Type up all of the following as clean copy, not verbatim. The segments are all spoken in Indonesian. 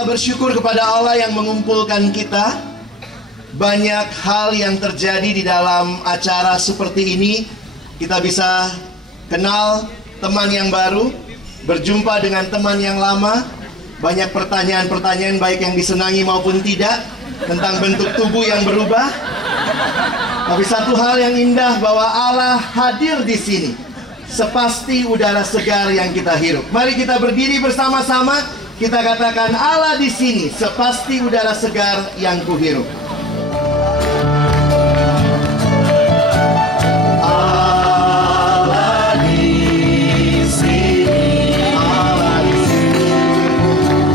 kita bersyukur kepada Allah yang mengumpulkan kita. Banyak hal yang terjadi di dalam acara seperti ini. Kita bisa kenal teman yang baru, berjumpa dengan teman yang lama. Banyak pertanyaan-pertanyaan baik yang disenangi maupun tidak tentang bentuk tubuh yang berubah. Tapi satu hal yang indah bahwa Allah hadir di sini. Sepasti udara segar yang kita hirup. Mari kita berdiri bersama-sama. Kita katakan, Allah di sini. Sepasti udara segar yang kuhirup. Allah di sini. Allah di sini.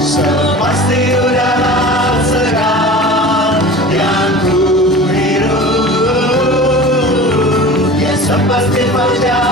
Sepasti udara segar yang kuhirup. Ya, sepasti fajar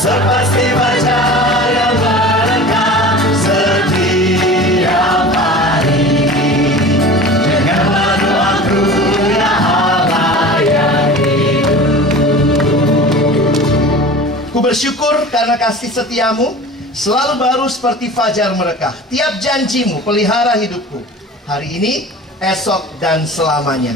sepasti fajar yang merekam setiap hari. Dengarlah doaku ya Allah yang hidup. Ku bersyukur karena kasih setiamu selalu baru seperti fajar merekah. Tiap janjimu pelihara hidupku. Hari ini, esok dan selamanya.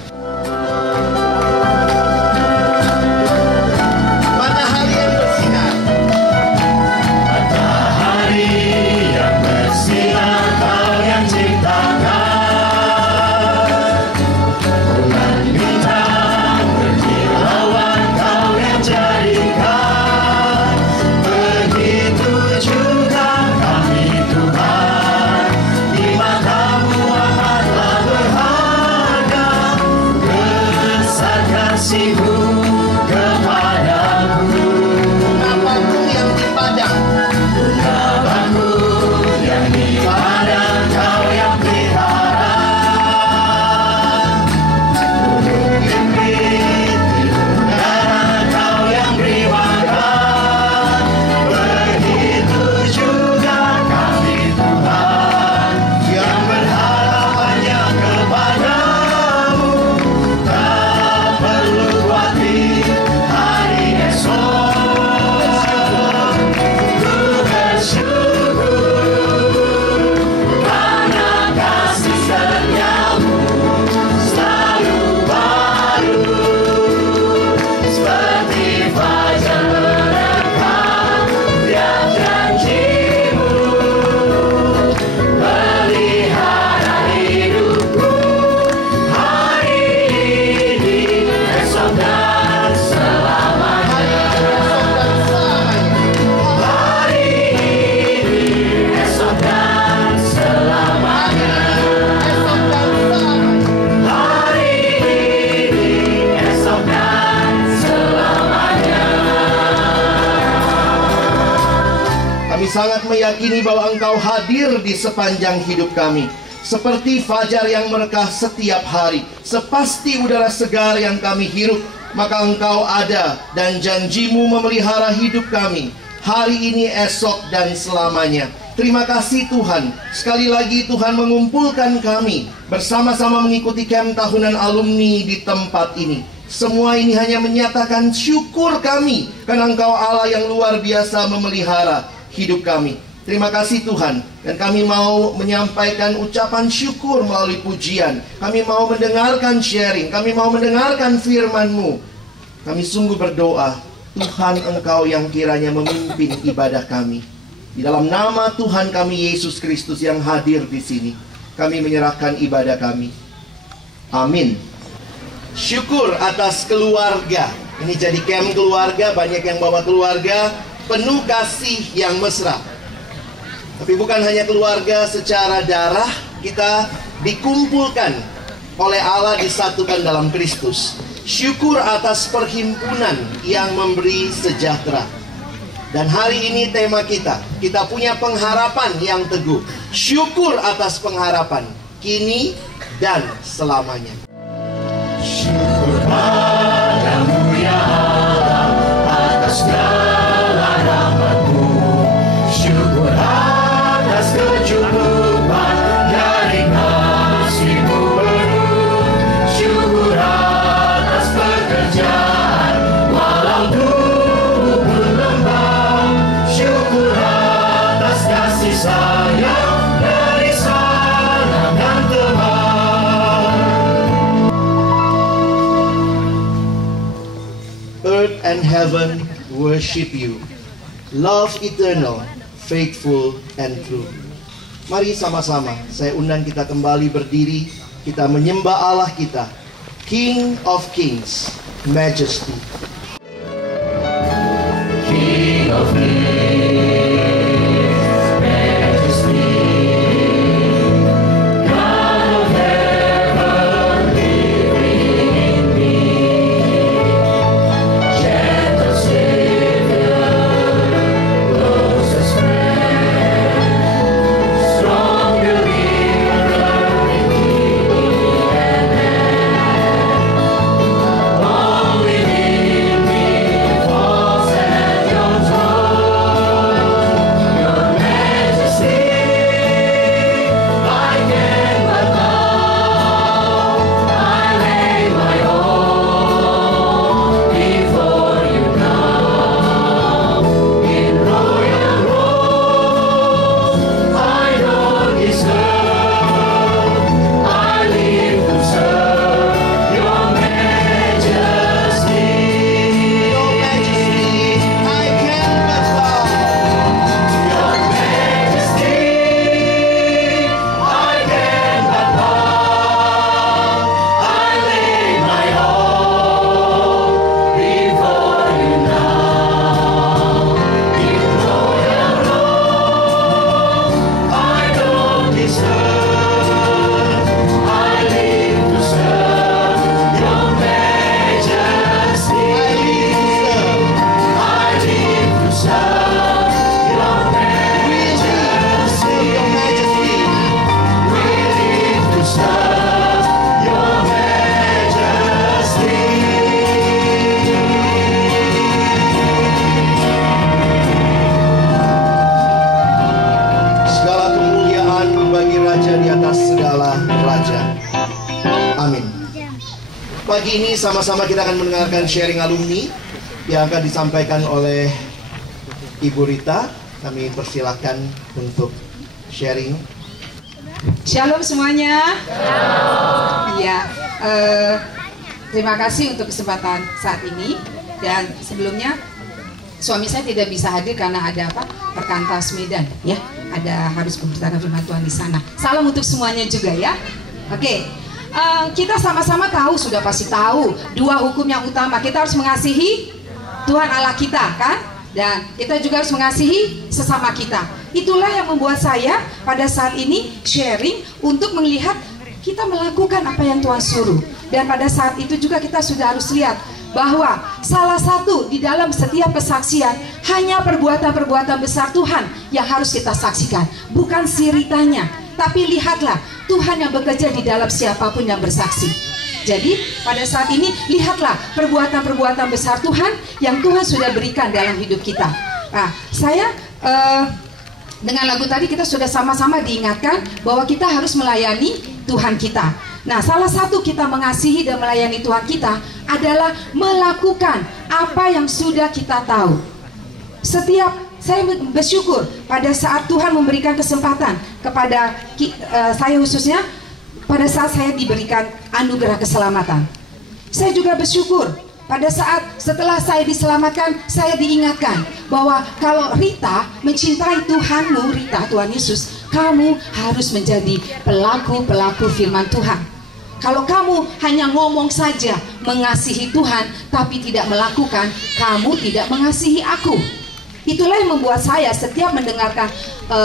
Sangat meyakini bahwa Engkau hadir di sepanjang hidup kami. Seperti fajar yang merekah setiap hari, sepasti udara segar yang kami hirup, maka Engkau ada dan janjimu memelihara hidup kami hari ini, esok, dan selamanya. Terima kasih Tuhan. Sekali lagi Tuhan mengumpulkan kami bersama-sama mengikuti camp tahunan alumni di tempat ini. Semua ini hanya menyatakan syukur kami karena Engkau Allah yang luar biasa memelihara hidup kami. Terima kasih Tuhan. Dan kami mau menyampaikan ucapan syukur melalui pujian. Kami mau mendengarkan sharing. Kami mau mendengarkan firman-Mu. Kami sungguh berdoa, Tuhan Engkau yang kiranya memimpin ibadah kami. Di dalam nama Tuhan kami Yesus Kristus yang hadir di sini, kami menyerahkan ibadah kami. Amin. Syukur atas keluarga. Ini jadi camp keluarga, banyak yang bawa keluarga, penuh kasih yang mesra. Tapi bukan hanya keluarga secara darah, kita dikumpulkan oleh Allah, disatukan dalam Kristus. Syukur atas perhimpunan yang memberi sejahtera. Dan hari ini tema kita punya pengharapan yang teguh. Syukur atas pengharapan kini dan selamanya. Syukur padamu ya Allah atas segala rahmat-Mu. Syukur atas kecukupan dari kasih-Mu penuh. Syukur atas pekerjaan walau tubuh belum bau. Syukur atas kasih sayang dari sanak dan teman. Earth and heaven worship you. Love eternal, faithful and true. Mari sama-sama saya undang kita kembali berdiri. Kita menyembah Allah kita, King of Kings, Majesty. King of Kings, Majesty, God of heaven, living in me, gentle Savior, closest friend, strong believer in keeping and all within me falls at your throne. Your Majesty, I can but bow. I lay my all before you now. In royal robes I don't deserve. I live to serve your Majesty. Your Majesty, I can but bow. Your Majesty, I can but bow. I lay my all before you now. In royal robes I don't deserve. I live to serve your Majesty. I live to serve your Majesty. Your Majesty. We live to serve your Majesty. Segala kemuliaan bagi Raja di atas segala raja. Amin. Pagi ini sama-sama kita akan mendengarkan sharing alumni yang akan disampaikan oleh Ibu Rita. Kami persilahkan untuk sharing. Shalom semuanya. Iya, terima kasih untuk kesempatan saat ini. Dan sebelumnya suami saya tidak bisa hadir karena ada Perkantas Medan, ya. Ada harus memberitakan firman Tuhan di sana. Salam untuk semuanya juga ya. Oke. Kita sama-sama tahu, sudah pasti tahu dua hukum yang utama. Kita harus mengasihi Tuhan Allah kita, kan? Dan kita juga harus mengasihi sesama kita. Itulah yang membuat saya pada saat ini sharing untuk melihat kita melakukan apa yang Tuhan suruh. Dan pada saat itu juga kita sudah harus lihat bahwa salah satu di dalam setiap kesaksian hanya perbuatan-perbuatan besar Tuhan yang harus kita saksikan, bukan siritanya. Tapi lihatlah Tuhan yang bekerja di dalam siapapun yang bersaksi. Jadi pada saat ini lihatlah perbuatan-perbuatan besar Tuhan yang Tuhan sudah berikan dalam hidup kita. Nah, saya dengan lagu tadi kita sudah sama-sama diingatkan bahwa kita harus melayani Tuhan kita. Nah, salah satu kita mengasihi dan melayani Tuhan kita adalah melakukan apa yang sudah kita tahu. Saya bersyukur pada saat Tuhan memberikan kesempatan kepada saya khususnya pada saat saya diberikan anugerah keselamatan. Saya juga bersyukur pada saat setelah saya diselamatkan, saya diingatkan bahwa kalau Rita mencintai Tuhanmu, Rita, Tuhan Yesus, kamu harus menjadi pelaku-pelaku firman Tuhan. Kalau kamu hanya ngomong saja mengasihi Tuhan tapi tidak melakukan, kamu tidak mengasihi aku. Itulah yang membuat saya setiap mendengarkan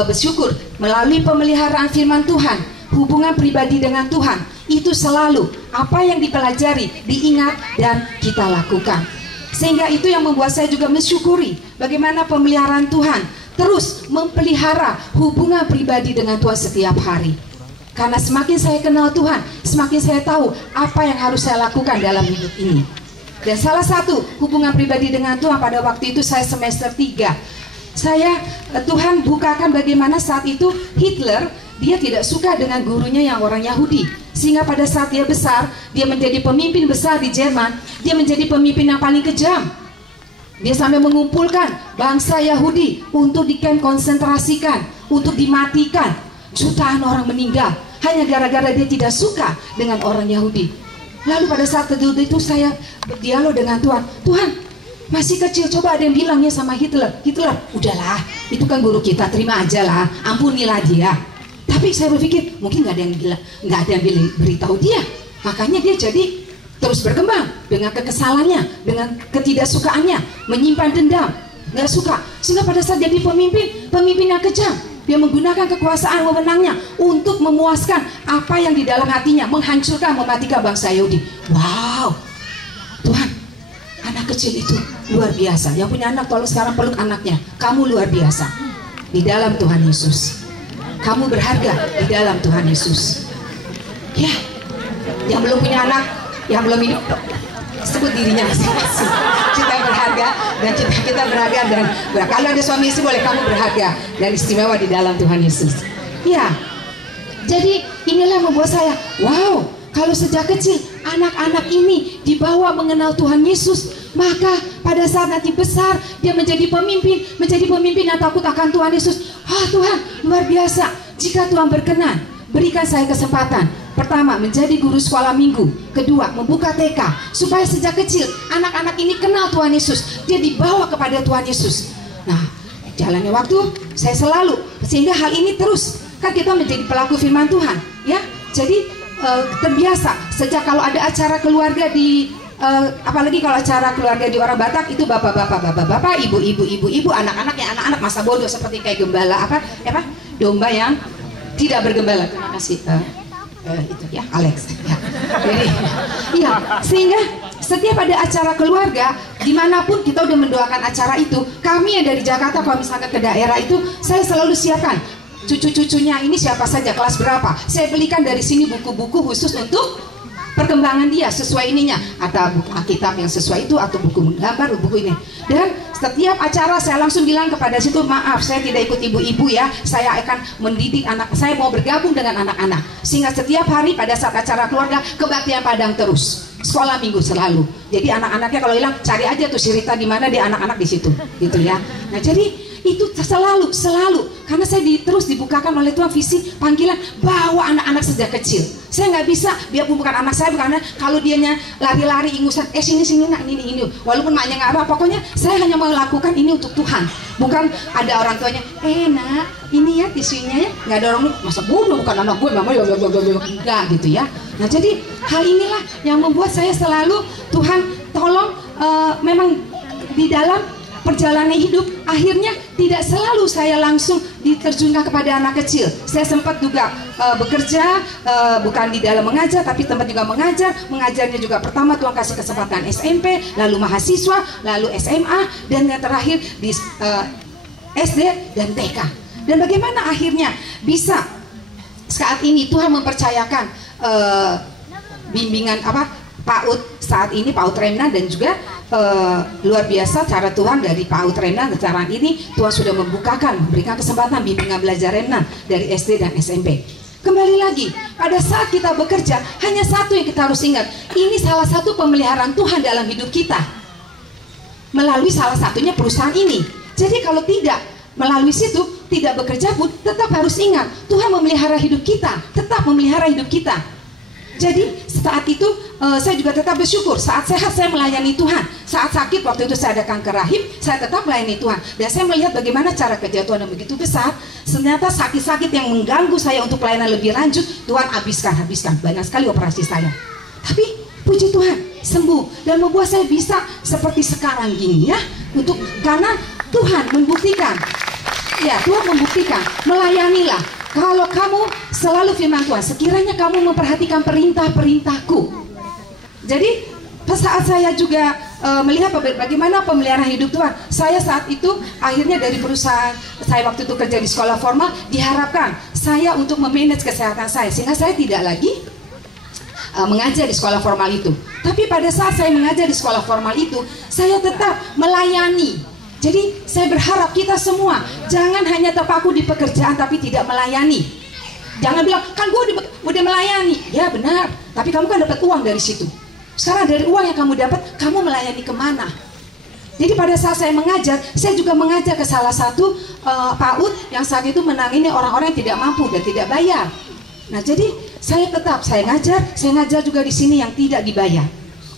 bersyukur melalui pemeliharaan firman Tuhan, hubungan pribadi dengan Tuhan, itu selalu apa yang dipelajari, diingat dan kita lakukan. Sehingga itu yang membuat saya juga mensyukuri bagaimana pemeliharaan Tuhan terus memelihara hubungan pribadi dengan Tuhan setiap hari. Karena semakin saya kenal Tuhan, semakin saya tahu apa yang harus saya lakukan dalam hidup ini. Dan salah satu hubungan pribadi dengan Tuhan pada waktu itu saya semester 3. Tuhan bukakan bagaimana saat itu Hitler, dia tidak suka dengan gurunya yang orang Yahudi. Sehingga pada saat dia besar, dia menjadi pemimpin besar di Jerman, dia menjadi pemimpin yang paling kejam. Dia sampai mengumpulkan bangsa Yahudi untuk dikem konsentrasikan, untuk dimatikan. Jutaan orang meninggal hanya gara-gara dia tidak suka dengan orang Yahudi. Lalu pada saat itu saya berdialog dengan Tuhan. Tuhan, masih kecil, coba ada yang bilangnya sama Hitler, udahlah, itu kan guru kita, terima aja lah, ampunilah dia. Tapi saya berpikir mungkin nggak ada yang beritahu dia, makanya dia jadi terus berkembang dengan kekesalannya, dengan ketidaksukaannya, menyimpan dendam, nggak suka, sehingga pada saat jadi pemimpin yang kejam. Dia menggunakan kekuasaan wewenangnya untuk memuaskan apa yang di dalam hatinya, menghancurkan, mematikan bangsa Yahudi. Wow, Tuhan, anak kecil itu luar biasa. Yang punya anak tolong sekarang peluk anaknya. Kamu luar biasa di dalam Tuhan Yesus. Kamu berharga di dalam Tuhan Yesus. Ya, yang belum punya anak, yang belum ini, sebut dirinya masing-masing. Kita berharga dan kita berharga, dan kalau ada suami istri boleh kamu berharga dan istimewa di dalam Tuhan Yesus. Ya, jadi inilah membuat saya wow, kalau sejak kecil anak-anak ini dibawa mengenal Tuhan Yesus, maka pada saat nanti besar dia menjadi pemimpin yang takut akan Tuhan Yesus. Tuhan luar biasa, jika Tuhan berkenan berikan saya kesempatan. Pertama, menjadi guru sekolah minggu. Kedua, membuka TK, supaya sejak kecil anak-anak ini kenal Tuhan Yesus. Dia dibawa kepada Tuhan Yesus. Nah, jalannya waktu, saya selalu, sehingga hal ini terus, kan kita menjadi pelaku firman Tuhan, ya. Jadi terbiasa sejak kalau ada acara keluarga di apalagi kalau acara keluarga di orang Batak, itu bapak-bapak, ibu-ibu, anak-anak masa bodoh seperti kayak gembala domba yang tidak bergembala. Terima kasih. Itu ya Alex ya. Jadi ya, sehingga setiap ada acara keluarga dimanapun kita udah mendoakan acara itu, kami yang dari Jakarta kalau misalkan ke daerah itu, saya selalu siapkan cucu-cucunya ini siapa saja, kelas berapa, saya belikan dari sini buku-buku khusus untuk perkembangan dia sesuai ininya, atau buku Alkitab yang sesuai itu, atau buku gambar, buku ini. Dan setiap acara saya langsung bilang kepada situ, maaf saya tidak ikut ibu-ibu ya, saya akan mendidik anak, saya mau bergabung dengan anak-anak. Sehingga setiap hari pada saat acara keluarga, kebaktian Padang terus, sekolah minggu selalu. Jadi anak-anaknya kalau hilang, cari aja tuh si Rita di mana, dia anak-anak di situ, gitu ya. Nah jadi itu selalu karena saya terus dibukakan oleh Tuhan visi panggilan bawa anak-anak sejak kecil. Saya nggak bisa, biarpun bukan anak saya, bukan kalau dianya lari-lari ingusan, sini nak ini, walaupun maknya nggak apa, pokoknya saya hanya mau lakukan ini untuk Tuhan. Bukan ada orang tuanya, nak ini ya tisunya ya, nggak ada orang, masa bodoh bukan anak gue, mama enggak gitu ya. Nah jadi hal inilah yang membuat saya selalu, Tuhan tolong memang di dalam perjalanan hidup, akhirnya tidak selalu saya langsung diterjunkan kepada anak kecil. Saya sempat juga bekerja, bukan di dalam mengajar, tapi tempat juga mengajarnya juga. Pertama Tuhan kasih kesempatan SMP, lalu mahasiswa, lalu SMA, dan yang terakhir di SD dan TK. Dan bagaimana akhirnya bisa saat ini Tuhan mempercayakan bimbingan PAUD saat ini, PAUD Remna, dan juga luar biasa cara Tuhan dari PAUD Remna sekarang ini Tuhan sudah membukakan, memberikan kesempatan bimbingan belajar Remna dari SD dan SMP. Kembali lagi, pada saat kita bekerja, hanya satu yang kita harus ingat, ini salah satu pemeliharaan Tuhan dalam hidup kita melalui salah satunya perusahaan ini. Jadi kalau tidak melalui situ, tidak bekerja pun tetap harus ingat Tuhan memelihara hidup kita, tetap memelihara hidup kita. Jadi saat itu saya juga tetap bersyukur. Saat sehat saya melayani Tuhan. Saat sakit, waktu itu saya ada kanker rahim, saya tetap melayani Tuhan. Dan saya melihat bagaimana cara kerja Tuhan yang begitu besar. Ternyata sakit-sakit yang mengganggu saya untuk pelayanan lebih lanjut, Tuhan habiskan. Banyak sekali operasi saya. Tapi puji Tuhan, sembuh. Dan membuat saya bisa seperti sekarang gini ya. Karena Tuhan membuktikan. Ya, Tuhan membuktikan. Melayanilah. Kalau kamu selalu firman Tuhan, sekiranya kamu memperhatikan perintah-perintahku. Jadi saat saya juga melihat bagaimana pemeliharaan hidup Tuhan, saya saat itu akhirnya dari perusahaan saya waktu itu kerja di sekolah formal, diharapkan saya untuk memanage kesehatan saya, sehingga saya tidak lagi mengajar di sekolah formal itu. Tapi pada saat saya mengajar di sekolah formal itu, saya tetap melayani. Jadi saya berharap kita semua jangan hanya terpaku di pekerjaan tapi tidak melayani. Jangan bilang, kan gue udah melayani. Ya benar, tapi kamu kan dapat uang dari situ. Sekarang dari uang yang kamu dapat, kamu melayani kemana? Jadi pada saat saya mengajar, saya juga mengajar ke salah satu PAUD yang saat itu menangani orang-orang yang tidak mampu dan tidak bayar. Nah jadi saya ngajar juga di sini yang tidak dibayar.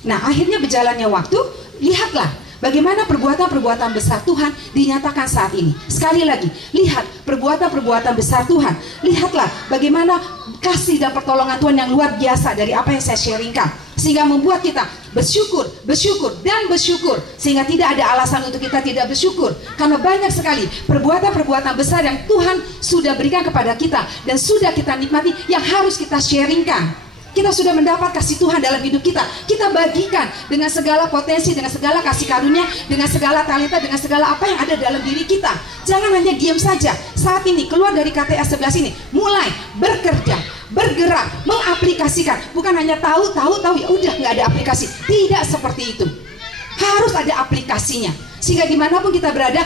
Nah akhirnya berjalannya waktu, lihatlah bagaimana perbuatan-perbuatan besar Tuhan dinyatakan saat ini. Sekali lagi, lihat perbuatan-perbuatan besar Tuhan. Lihatlah bagaimana kasih dan pertolongan Tuhan yang luar biasa dari apa yang saya sharingkan. Sehingga membuat kita bersyukur, sehingga tidak ada alasan untuk kita tidak bersyukur. Karena banyak sekali perbuatan-perbuatan besar yang Tuhan sudah berikan kepada kita dan sudah kita nikmati yang harus kita sharingkan. Kita sudah mendapat kasih Tuhan dalam hidup kita. Kita bagikan dengan segala potensi, dengan segala kasih karunia, dengan segala talenta, dengan segala apa yang ada dalam diri kita. Jangan hanya diam saja. Saat ini keluar dari KTA 11 ini, mulai bekerja, bergerak, mengaplikasikan. Bukan hanya tahu ya udah nggak ada aplikasi. Tidak seperti itu. Harus ada aplikasinya. Sehingga dimanapun kita berada,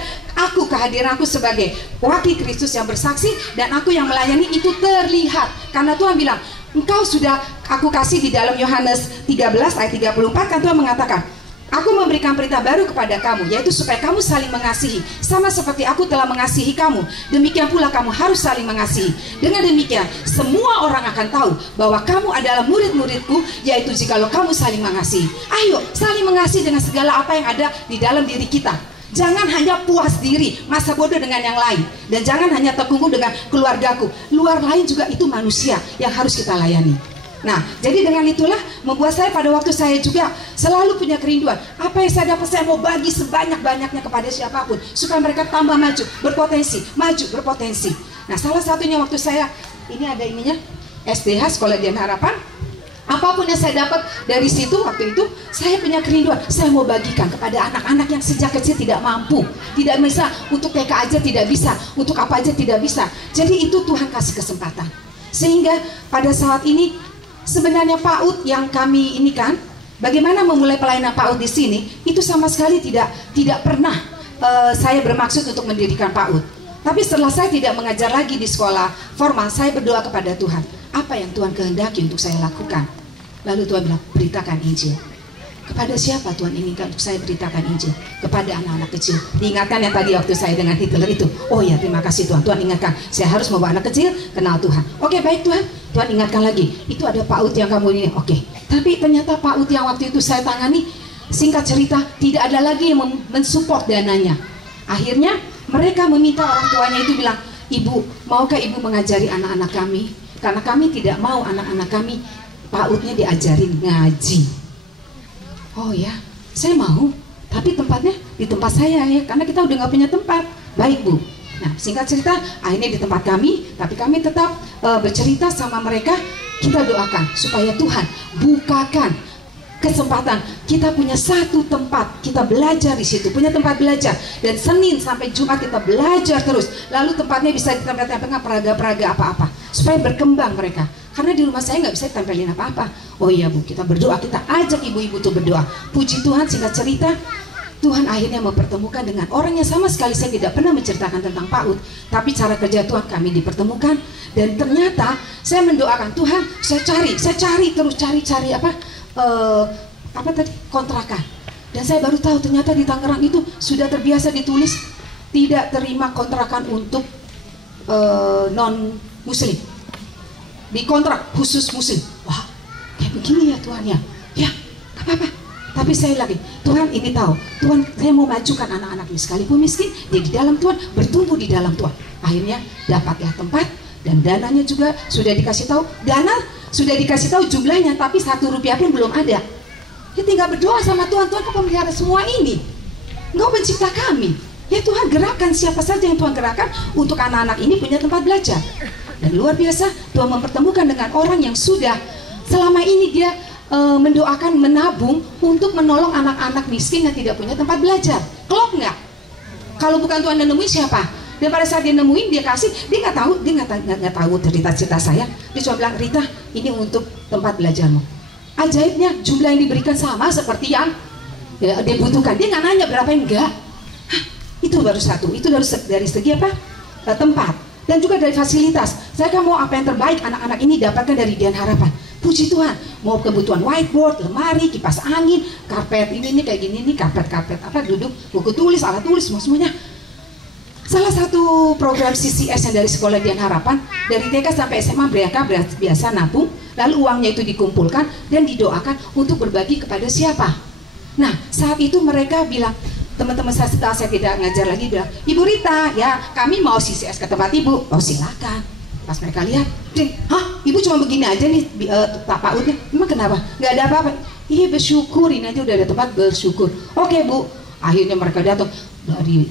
kehadiranku sebagai wakil Kristus yang bersaksi dan aku yang melayani itu terlihat. Karena Tuhan bilang, engkau sudah aku kasih di dalam Yohanes 13 ayat 34 kan Tuhan mengatakan, aku memberikan perintah baru kepada kamu, yaitu supaya kamu saling mengasihi. Sama seperti aku telah mengasihi kamu, demikian pula kamu harus saling mengasihi. Dengan demikian, semua orang akan tahu bahwa kamu adalah murid-muridku, yaitu jikalau kamu saling mengasihi. Ayo, saling mengasihi dengan segala apa yang ada di dalam diri kita. Jangan hanya puas diri, masa bodoh dengan yang lain. Dan jangan hanya terkungkung dengan keluargaku. Luar lain juga itu manusia yang harus kita layani. Nah, jadi dengan itulah membuat saya pada waktu saya juga selalu punya kerinduan. Apa yang saya dapat, saya mau bagi sebanyak-banyaknya kepada siapapun. Supaya mereka tambah maju, berpotensi. Nah, salah satunya waktu saya, ini ada ininya, SDH, Sekolah Dian Harapan. Apapun yang saya dapat dari situ waktu itu, saya punya kerinduan. Saya mau bagikan kepada anak-anak yang sejak kecil tidak mampu, tidak bisa, untuk TK aja tidak bisa, untuk apa aja tidak bisa. Jadi itu Tuhan kasih kesempatan. Sehingga pada saat ini sebenarnya PAUD yang kami ini kan, bagaimana memulai pelayanan PAUD di sini, itu sama sekali tidak pernah saya bermaksud untuk mendirikan PAUD. Tapi setelah saya tidak mengajar lagi di sekolah formal, saya berdoa kepada Tuhan, apa yang Tuhan kehendaki untuk saya lakukan. Lalu Tuhan bilang, beritakan Injil. Kepada siapa Tuhan inginkan untuk saya beritakan Injil? Kepada anak-anak kecil. Diingatkan yang tadi waktu saya dengan Hitler itu. Oh ya, terima kasih Tuhan. Tuhan ingatkan, saya harus membawa anak kecil kenal Tuhan. Oke, baik Tuhan. Tuhan ingatkan lagi, itu ada PAUD yang kamu ini. Oke. Tapi ternyata PAUD yang waktu itu saya tangani, singkat cerita, tidak ada lagi yang mensupport dananya. Akhirnya mereka meminta orang tuanya itu bilang, Ibu, maukah Ibu mengajari anak-anak kami? Karena kami tidak mau anak-anak kami PAUD-nya diajarin ngaji. Oh ya, saya mau, tapi tempatnya di tempat saya ya, karena kita udah nggak punya tempat. Baik Bu. Nah, singkat cerita, akhirnya di tempat kami, tapi kami tetap bercerita sama mereka. Kita doakan supaya Tuhan bukakan kesempatan. Kita punya satu tempat, kita belajar di situ, punya tempat belajar. Dan Senin sampai Jumat kita belajar terus. Lalu tempatnya bisa ditempel-tempelkan peraga-peraga apa-apa, supaya berkembang mereka. Karena di rumah saya nggak bisa ditempelin apa-apa. Oh iya Bu, kita berdoa, kita ajak ibu-ibu tuh berdoa. Puji Tuhan, singkat cerita, Tuhan akhirnya mempertemukan dengan orang yang sama sekali saya tidak pernah menceritakan tentang PAUD, tapi cara kerja Tuhan kami dipertemukan. Dan ternyata saya mendoakan Tuhan, saya cari terus apa tadi, kontrakan. Dan saya baru tahu ternyata di Tangerang itu sudah terbiasa ditulis tidak terima kontrakan untuk non muslim, di kontrak khusus muslim. Wah, begini ya Tuhan ya. Ya, gak apa-apa. Tapi saya lagi, Tuhan ini tahu, Tuhan saya mau majukan anak-anak ini sekalipun miskin, dia di dalam Tuhan, bertumbuh di dalam Tuhan. Akhirnya dapatlah tempat dan dananya juga sudah dikasih tahu, dana sudah dikasih tahu jumlahnya, tapi 1 rupiah pun belum ada. Dia tinggal berdoa sama Tuhan, Tuhan kau pemelihara semua ini, Engkau pencipta kami. Ya Tuhan, gerakan siapa saja yang Tuhan gerakan untuk anak-anak ini punya tempat belajar. Dan luar biasa, Tuhan mempertemukan dengan orang yang sudah selama ini dia mendoakan, menabung untuk menolong anak-anak miskin yang tidak punya tempat belajar. Klop nggak? Kalau bukan Tuhan yang nemuin siapa? Dan pada saat dia nemuin, dia kasih, dia nggak tahu cerita saya. Dia cuma bilang, Rita, ini untuk tempat belajarmu. Ajaibnya, jumlah yang diberikan sama seperti yang ya, dia butuhkan. Dia nggak nanya berapa, enggak. Hah, itu baru satu. Itu dari segi apa? Tempat. Dan juga dari fasilitas. Saya kan mau apa yang terbaik anak-anak ini dapatkan dari Dian Harapan. Puji Tuhan, mau kebutuhan whiteboard, lemari, kipas angin, karpet ini kayak gini nih, karpet apa, duduk, buku tulis, alat tulis, semuanya. Salah satu program CCS yang dari Sekolah Dian Harapan, dari TK sampai SMA mereka biasa nabung, lalu uangnya itu dikumpulkan dan didoakan untuk berbagi kepada siapa. Nah, saat itu mereka bilang, teman-teman saya setelah saya tidak ngajar lagi bilang, Ibu Rita, ya kami mau CCS ke tempat Ibu. Oh silakan. Pas mereka lihat, hah, Ibu cuma begini aja nih PAUD-nya, emang kenapa? Nggak ada apa-apa. Iya bersyukur, ini aja udah ada tempat bersyukur. Oke Bu, akhirnya mereka datang dari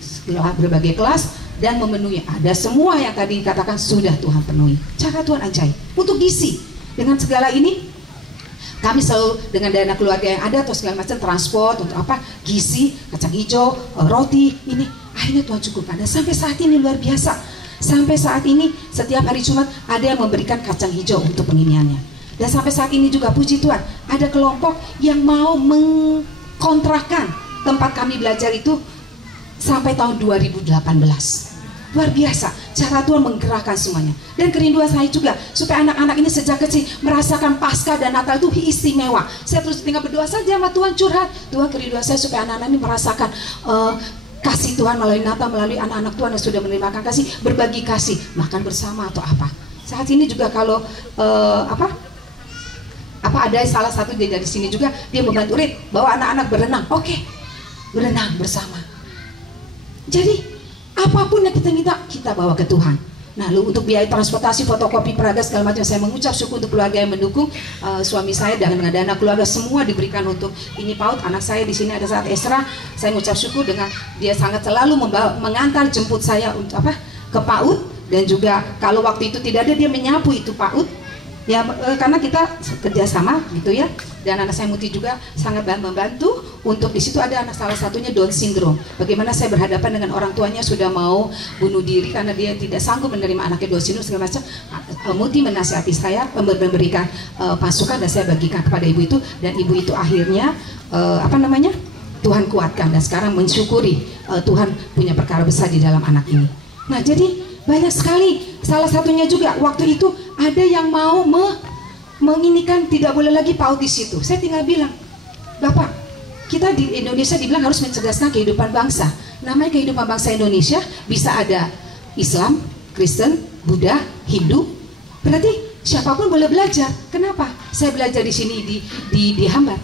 berbagai kelas dan memenuhi. Ada semua yang tadi dikatakan sudah Tuhan penuhi. Cara Tuhan ajaib. Untuk gizi, dengan segala ini, kami selalu dengan dana keluarga yang ada atau segala macam transport untuk apa, gizi, kacang hijau, roti, ini akhirnya Tuhan cukupkan. Dan sampai saat ini luar biasa. Sampai saat ini setiap hari Jumat ada yang memberikan kacang hijau untuk penginiannya. Dan sampai saat ini juga puji Tuhan ada kelompok yang mau mengkontrakkan tempat kami belajar itu sampai tahun 2018. Luar biasa cara Tuhan menggerakkan semuanya. Dan kerinduan saya juga supaya anak-anak ini sejak kecil merasakan Paskah dan Natal itu istimewa. Saya terus tinggal berdoa saja sama Tuhan, curhat. Tuhan, kerinduan saya supaya anak-anak ini merasakan kasih Tuhan melalui Natal, melalui anak-anak Tuhan yang sudah menerima kasih, berbagi kasih, makan bersama atau apa. Saat ini juga kalau ada salah satu dari sini juga dia membantu Rit bawa anak-anak berenang. Oke, berenang bersama. Jadi apapun yang kita minta kita bawa ke Tuhan. Nah, lalu untuk biaya transportasi, fotokopi, peraga segala macam, saya mengucap syukur untuk keluarga yang mendukung. Suami saya dengan dana keluarga semua diberikan untuk ini PAUD. Anak saya di sini ada saat Esra, saya mengucap syukur dengan dia sangat selalu mengantar jemput saya untuk ke PAUD. Dan juga kalau waktu itu tidak ada dia menyapu itu PAUD. Ya karena kita kerjasama gitu ya. Dan anak saya Muti juga sangat membantu. Untuk di situ ada anak salah satunya Down syndrome. Bagaimana saya berhadapan dengan orang tuanya sudah mau bunuh diri karena dia tidak sanggup menerima anaknya Down syndrome segala macam. Muti menasihati saya, memberikan pasukan dan saya bagikan kepada ibu itu. Dan ibu itu akhirnya Tuhan kuatkan dan sekarang mensyukuri Tuhan punya perkara besar di dalam anak ini. Nah jadi banyak sekali. Salah satunya juga waktu itu ada yang mau menginikan tidak boleh lagi PAUD di situ. Saya tinggal bilang, Bapak, kita di Indonesia dibilang harus mencerdaskan kehidupan bangsa. Namanya kehidupan bangsa Indonesia bisa ada Islam, Kristen, Buddha, Hindu. Berarti siapapun boleh belajar. Kenapa? Saya belajar di sini di Hambar.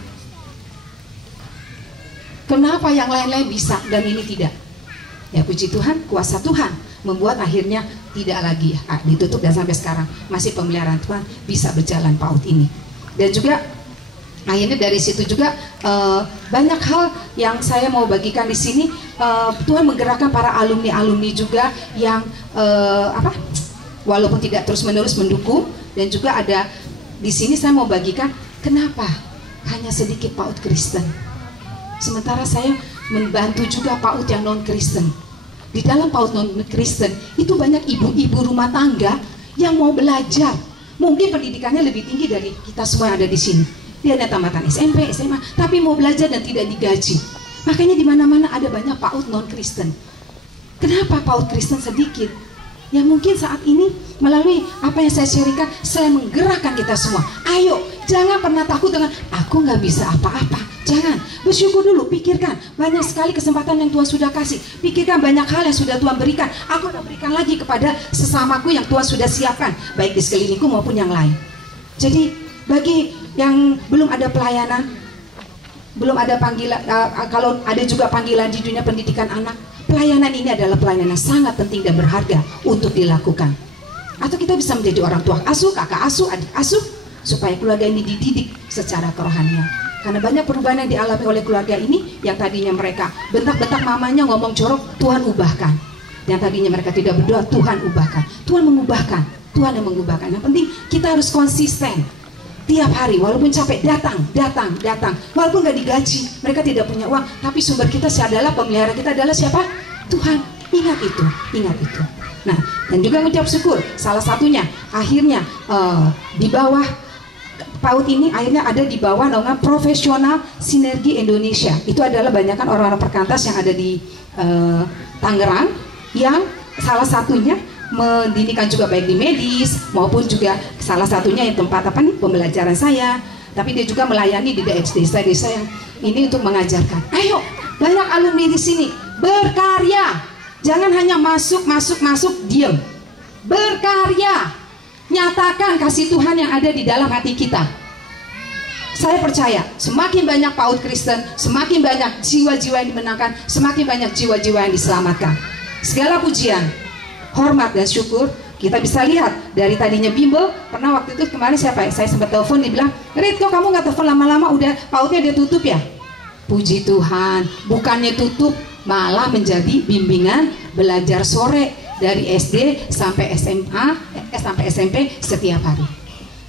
Kenapa yang lain-lain bisa dan ini tidak? Ya puji Tuhan, kuasa Tuhan membuat akhirnya tidak lagi ditutup dan sampai sekarang masih pemeliharaan Tuhan bisa berjalan PAUD ini. Dan juga akhirnya dari situ juga banyak hal yang saya mau bagikan di sini. Tuhan menggerakkan para alumni-alumni juga yang walaupun tidak terus-menerus mendukung. Dan juga ada di sini saya mau bagikan kenapa hanya sedikit PAUD Kristen. Sementara saya membantu juga PAUD yang non-Kristen. Di dalam PAUD non-Kristen itu banyak ibu-ibu rumah tangga yang mau belajar. Mungkin pendidikannya lebih tinggi dari kita semua yang ada di sini. Dia ada tamatan SMP, SMA, tapi mau belajar dan tidak digaji. Makanya di mana-mana ada banyak PAUD non-Kristen. Kenapa PAUD Kristen sedikit? Ya mungkin saat ini melalui apa yang saya sharingkan, saya menggerakkan kita semua. Ayo, jangan pernah takut dengan aku nggak bisa apa-apa. Jangan, bersyukur dulu, pikirkan banyak sekali kesempatan yang Tuhan sudah kasih. Pikirkan banyak hal yang sudah Tuhan berikan. Aku akan berikan lagi kepada sesamaku yang Tuhan sudah siapkan, baik di sekelilingku maupun yang lain. Jadi bagi yang belum ada pelayanan, belum ada panggilan, kalau ada juga panggilan di dunia pendidikan anak, pelayanan ini adalah pelayanan yang sangat penting dan berharga untuk dilakukan. Atau kita bisa menjadi orang tua asuh, kakak asuh, adik asuh, supaya keluarga ini dididik secara kerohanian. Karena banyak perubahan yang dialami oleh keluarga ini, yang tadinya mereka bentak-bentak mamanya, ngomong jorok, Tuhan ubahkan. Yang tadinya mereka tidak berdoa, Tuhan ubahkan. Tuhan mengubahkan, Tuhan yang mengubahkan. Yang penting kita harus konsisten. Tiap hari, walaupun capek, datang. Walaupun gak digaji, mereka tidak punya uang, tapi sumber kita adalah, pemelihara kita adalah siapa? Tuhan. Ingat itu. Nah, dan juga mengucap syukur. Salah satunya, akhirnya di bawah PAUD ini akhirnya ada di bawah naungan Profesional Sinergi Indonesia. Itu adalah banyakkan orang-orang perkantas yang ada di Tangerang, yang salah satunya mendidikan juga baik di medis maupun juga salah satunya yang tempat pembelajaran saya. Tapi dia juga melayani di desa-desa yang ini untuk mengajarkan. Ayo, banyak alumni di sini berkarya. Jangan hanya masuk, diam. Berkarya. Nyatakan kasih Tuhan yang ada di dalam hati kita. Saya percaya semakin banyak PAUD Kristen, semakin banyak jiwa-jiwa yang dimenangkan, semakin banyak jiwa-jiwa yang diselamatkan. Segala pujian, hormat dan syukur kita bisa lihat dari tadinya bimbel. Pernah waktu itu kemarin siapa ya? Saya sempat telepon, dibilang, Rit, kok kamu nggak telepon lama-lama, udah PAUD-nya dia tutup ya? Puji Tuhan, bukannya tutup, malah menjadi bimbingan belajar sore dari SD sampai SMA, sampai SMP setiap hari.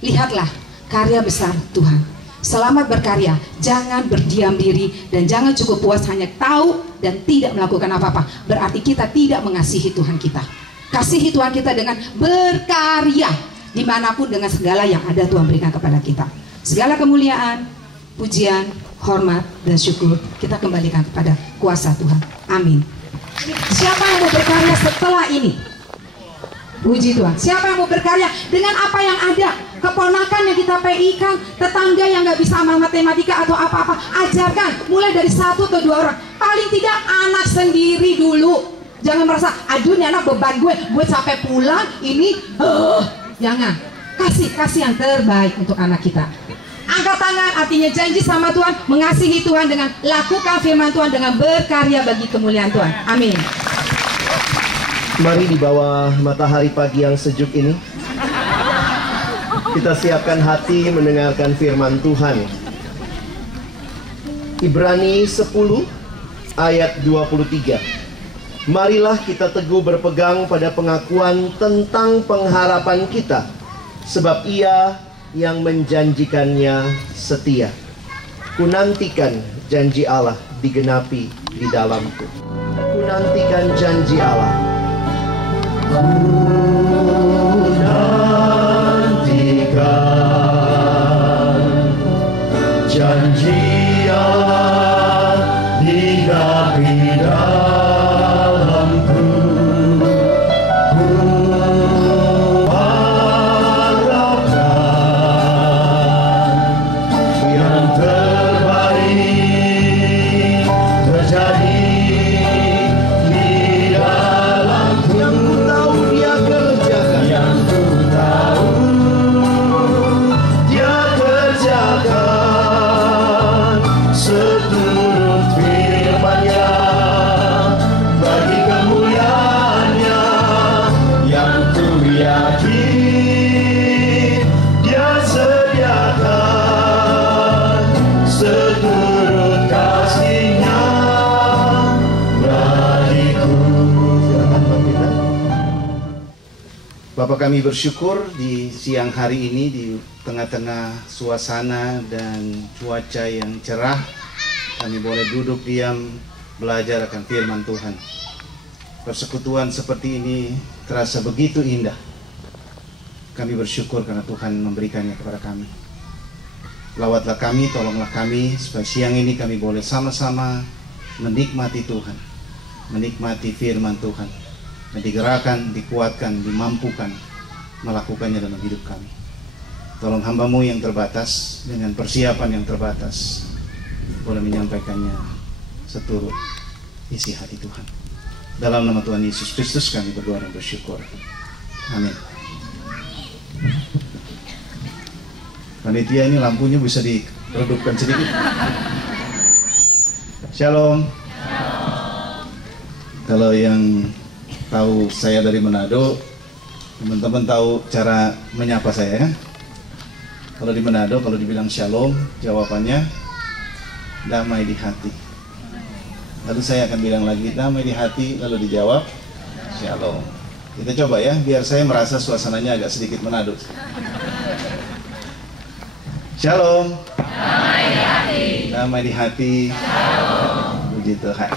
Lihatlah karya besar Tuhan. Selamat berkarya, jangan berdiam diri dan jangan cukup puas hanya tahu dan tidak melakukan apa-apa. Berarti kita tidak mengasihi Tuhan kita. Kasihi Tuhan kita dengan berkarya dimanapun dengan segala yang ada Tuhan berikan kepada kita. Segala kemuliaan, pujian, hormat dan syukur kita kembalikan kepada kuasa Tuhan. Amin. Siapa yang mau berkarya setelah ini? Puji Tuhan. Siapa yang mau berkarya dengan apa yang ada? Keponakan yang kita PI-kan, tetangga yang nggak bisa amal matematika atau apa-apa, ajarkan mulai dari 1 atau 2 orang. Paling tidak anak sendiri dulu. Jangan merasa, aduh ini anak beban gue sampai pulang ini. Jangan. Kasih yang terbaik untuk anak kita. Angkat tangan, artinya janji sama Tuhan, mengasihi Tuhan dengan lakukan firman Tuhan dengan berkarya bagi kemuliaan Tuhan. Amin. Mari di bawah matahari pagi yang sejuk ini kita siapkan hati mendengarkan firman Tuhan. Ibrani 10 ayat 23. Marilah kita teguh berpegang pada pengakuan tentang pengharapan kita, sebab Ia yang menjanjikannya setia. Kunantikan janji Allah digenapi di dalamku. Kunantikan janji Allah. Kunantikan janji Allah digenapi dalamku. Bapak, kami bersyukur di siang hari ini di tengah-tengah suasana dan cuaca yang cerah, kami boleh duduk diam belajar akan firman Tuhan. Persekutuan seperti ini terasa begitu indah. Kami bersyukur karena Tuhan memberikannya kepada kami. Lawatlah kami, tolonglah kami supaya siang ini kami boleh sama-sama menikmati Tuhan, menikmati firman Tuhan, dan digerakkan, dikuatkan, dimampukan melakukannya dalam hidup kami. Tolong hamba-Mu yang terbatas dengan persiapan yang terbatas boleh menyampaikannya seturut isi hati Tuhan. Dalam nama Tuhan Yesus Kristus kami berdoa dan bersyukur. Amin. Panitia ini lampunya bisa diredupkan sedikit. Shalom. Kalau yang tahu saya dari Manado, teman-teman tahu cara menyapa saya. Kalau di Manado, kalau dibilang shalom, jawabannya damai di hati. Lalu saya akan bilang lagi damai di hati, lalu dijawab shalom. Kita coba ya, biar saya merasa suasananya agak sedikit Manado. Shalom. Damai di hati. Damai di hati. Shalom. Puji Tuhan.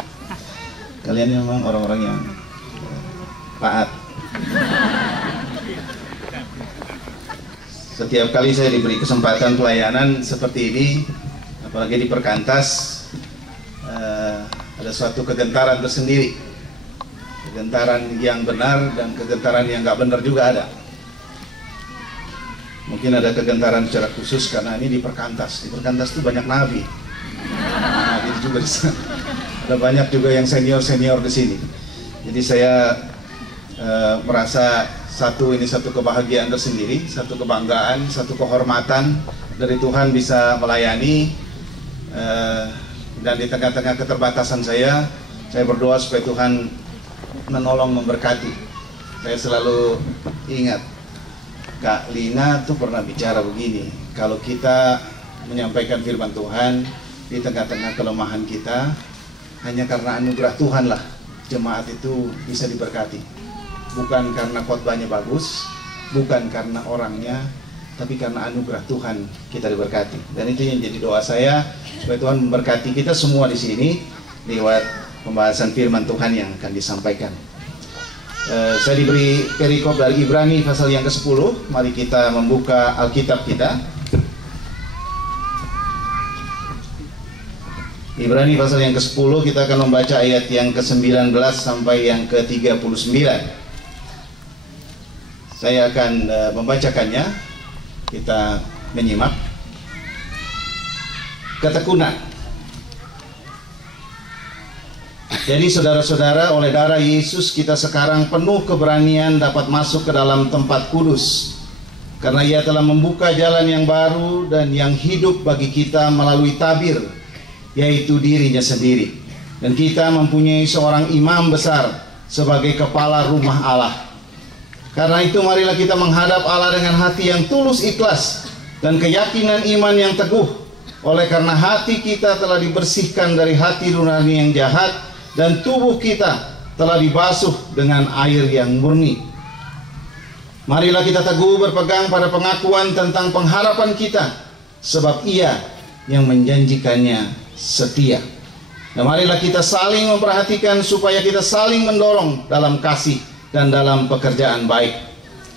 Kalian memang orang-orang yang taat. Setiap kali saya diberi kesempatan pelayanan seperti ini, apalagi di Perkantas, ada suatu kegentaran tersendiri. Kegentaran yang benar dan kegentaran yang nggak benar juga ada. Mungkin ada kegentaran secara khusus karena ini di Perkantas. Di Perkantas itu banyak nabi. Nah, itu juga di sana. Ada banyak juga yang senior-senior di sini. Jadi saya merasa ini satu kebahagiaan tersendiri, satu kebanggaan, satu kehormatan dari Tuhan bisa melayani, dan di tengah-tengah keterbatasan saya berdoa supaya Tuhan menolong, memberkati. Saya selalu ingat Kak Lina tuh pernah bicara begini, kalau kita menyampaikan firman Tuhan di tengah-tengah kelemahan kita, hanya karena anugerah Tuhan lah jemaat itu bisa diberkati. Bukan karena khotbahnya bagus, bukan karena orangnya, tapi karena anugerah Tuhan kita diberkati. Dan itu yang jadi doa saya, supaya Tuhan memberkati kita semua di sini lewat pembahasan firman Tuhan yang akan disampaikan. Saya diberi perikop dari Ibrani pasal yang ke-10. Mari kita membuka Alkitab kita. Ibrani pasal yang ke-10, kita akan membaca ayat yang ke-19 sampai yang ke-39. Saya akan membacakannya. Kita menyimak. Ketekunan. Jadi saudara-saudara, oleh darah Yesus kita sekarang penuh keberanian dapat masuk ke dalam tempat kudus, karena Ia telah membuka jalan yang baru dan yang hidup bagi kita melalui tabir, yaitu dirinya sendiri. Dan kita mempunyai seorang imam besar sebagai kepala rumah Allah. Karena itu marilah kita menghadap Allah dengan hati yang tulus ikhlas dan keyakinan iman yang teguh. Oleh karena hati kita telah dibersihkan dari hati nurani yang jahat, dan tubuh kita telah dibasuh dengan air yang murni. Marilah kita teguh berpegang pada pengakuan tentang pengharapan kita, sebab Ia yang menjanjikannya setia. Dan marilah kita saling memperhatikan supaya kita saling mendorong dalam kasih dan dalam pekerjaan baik.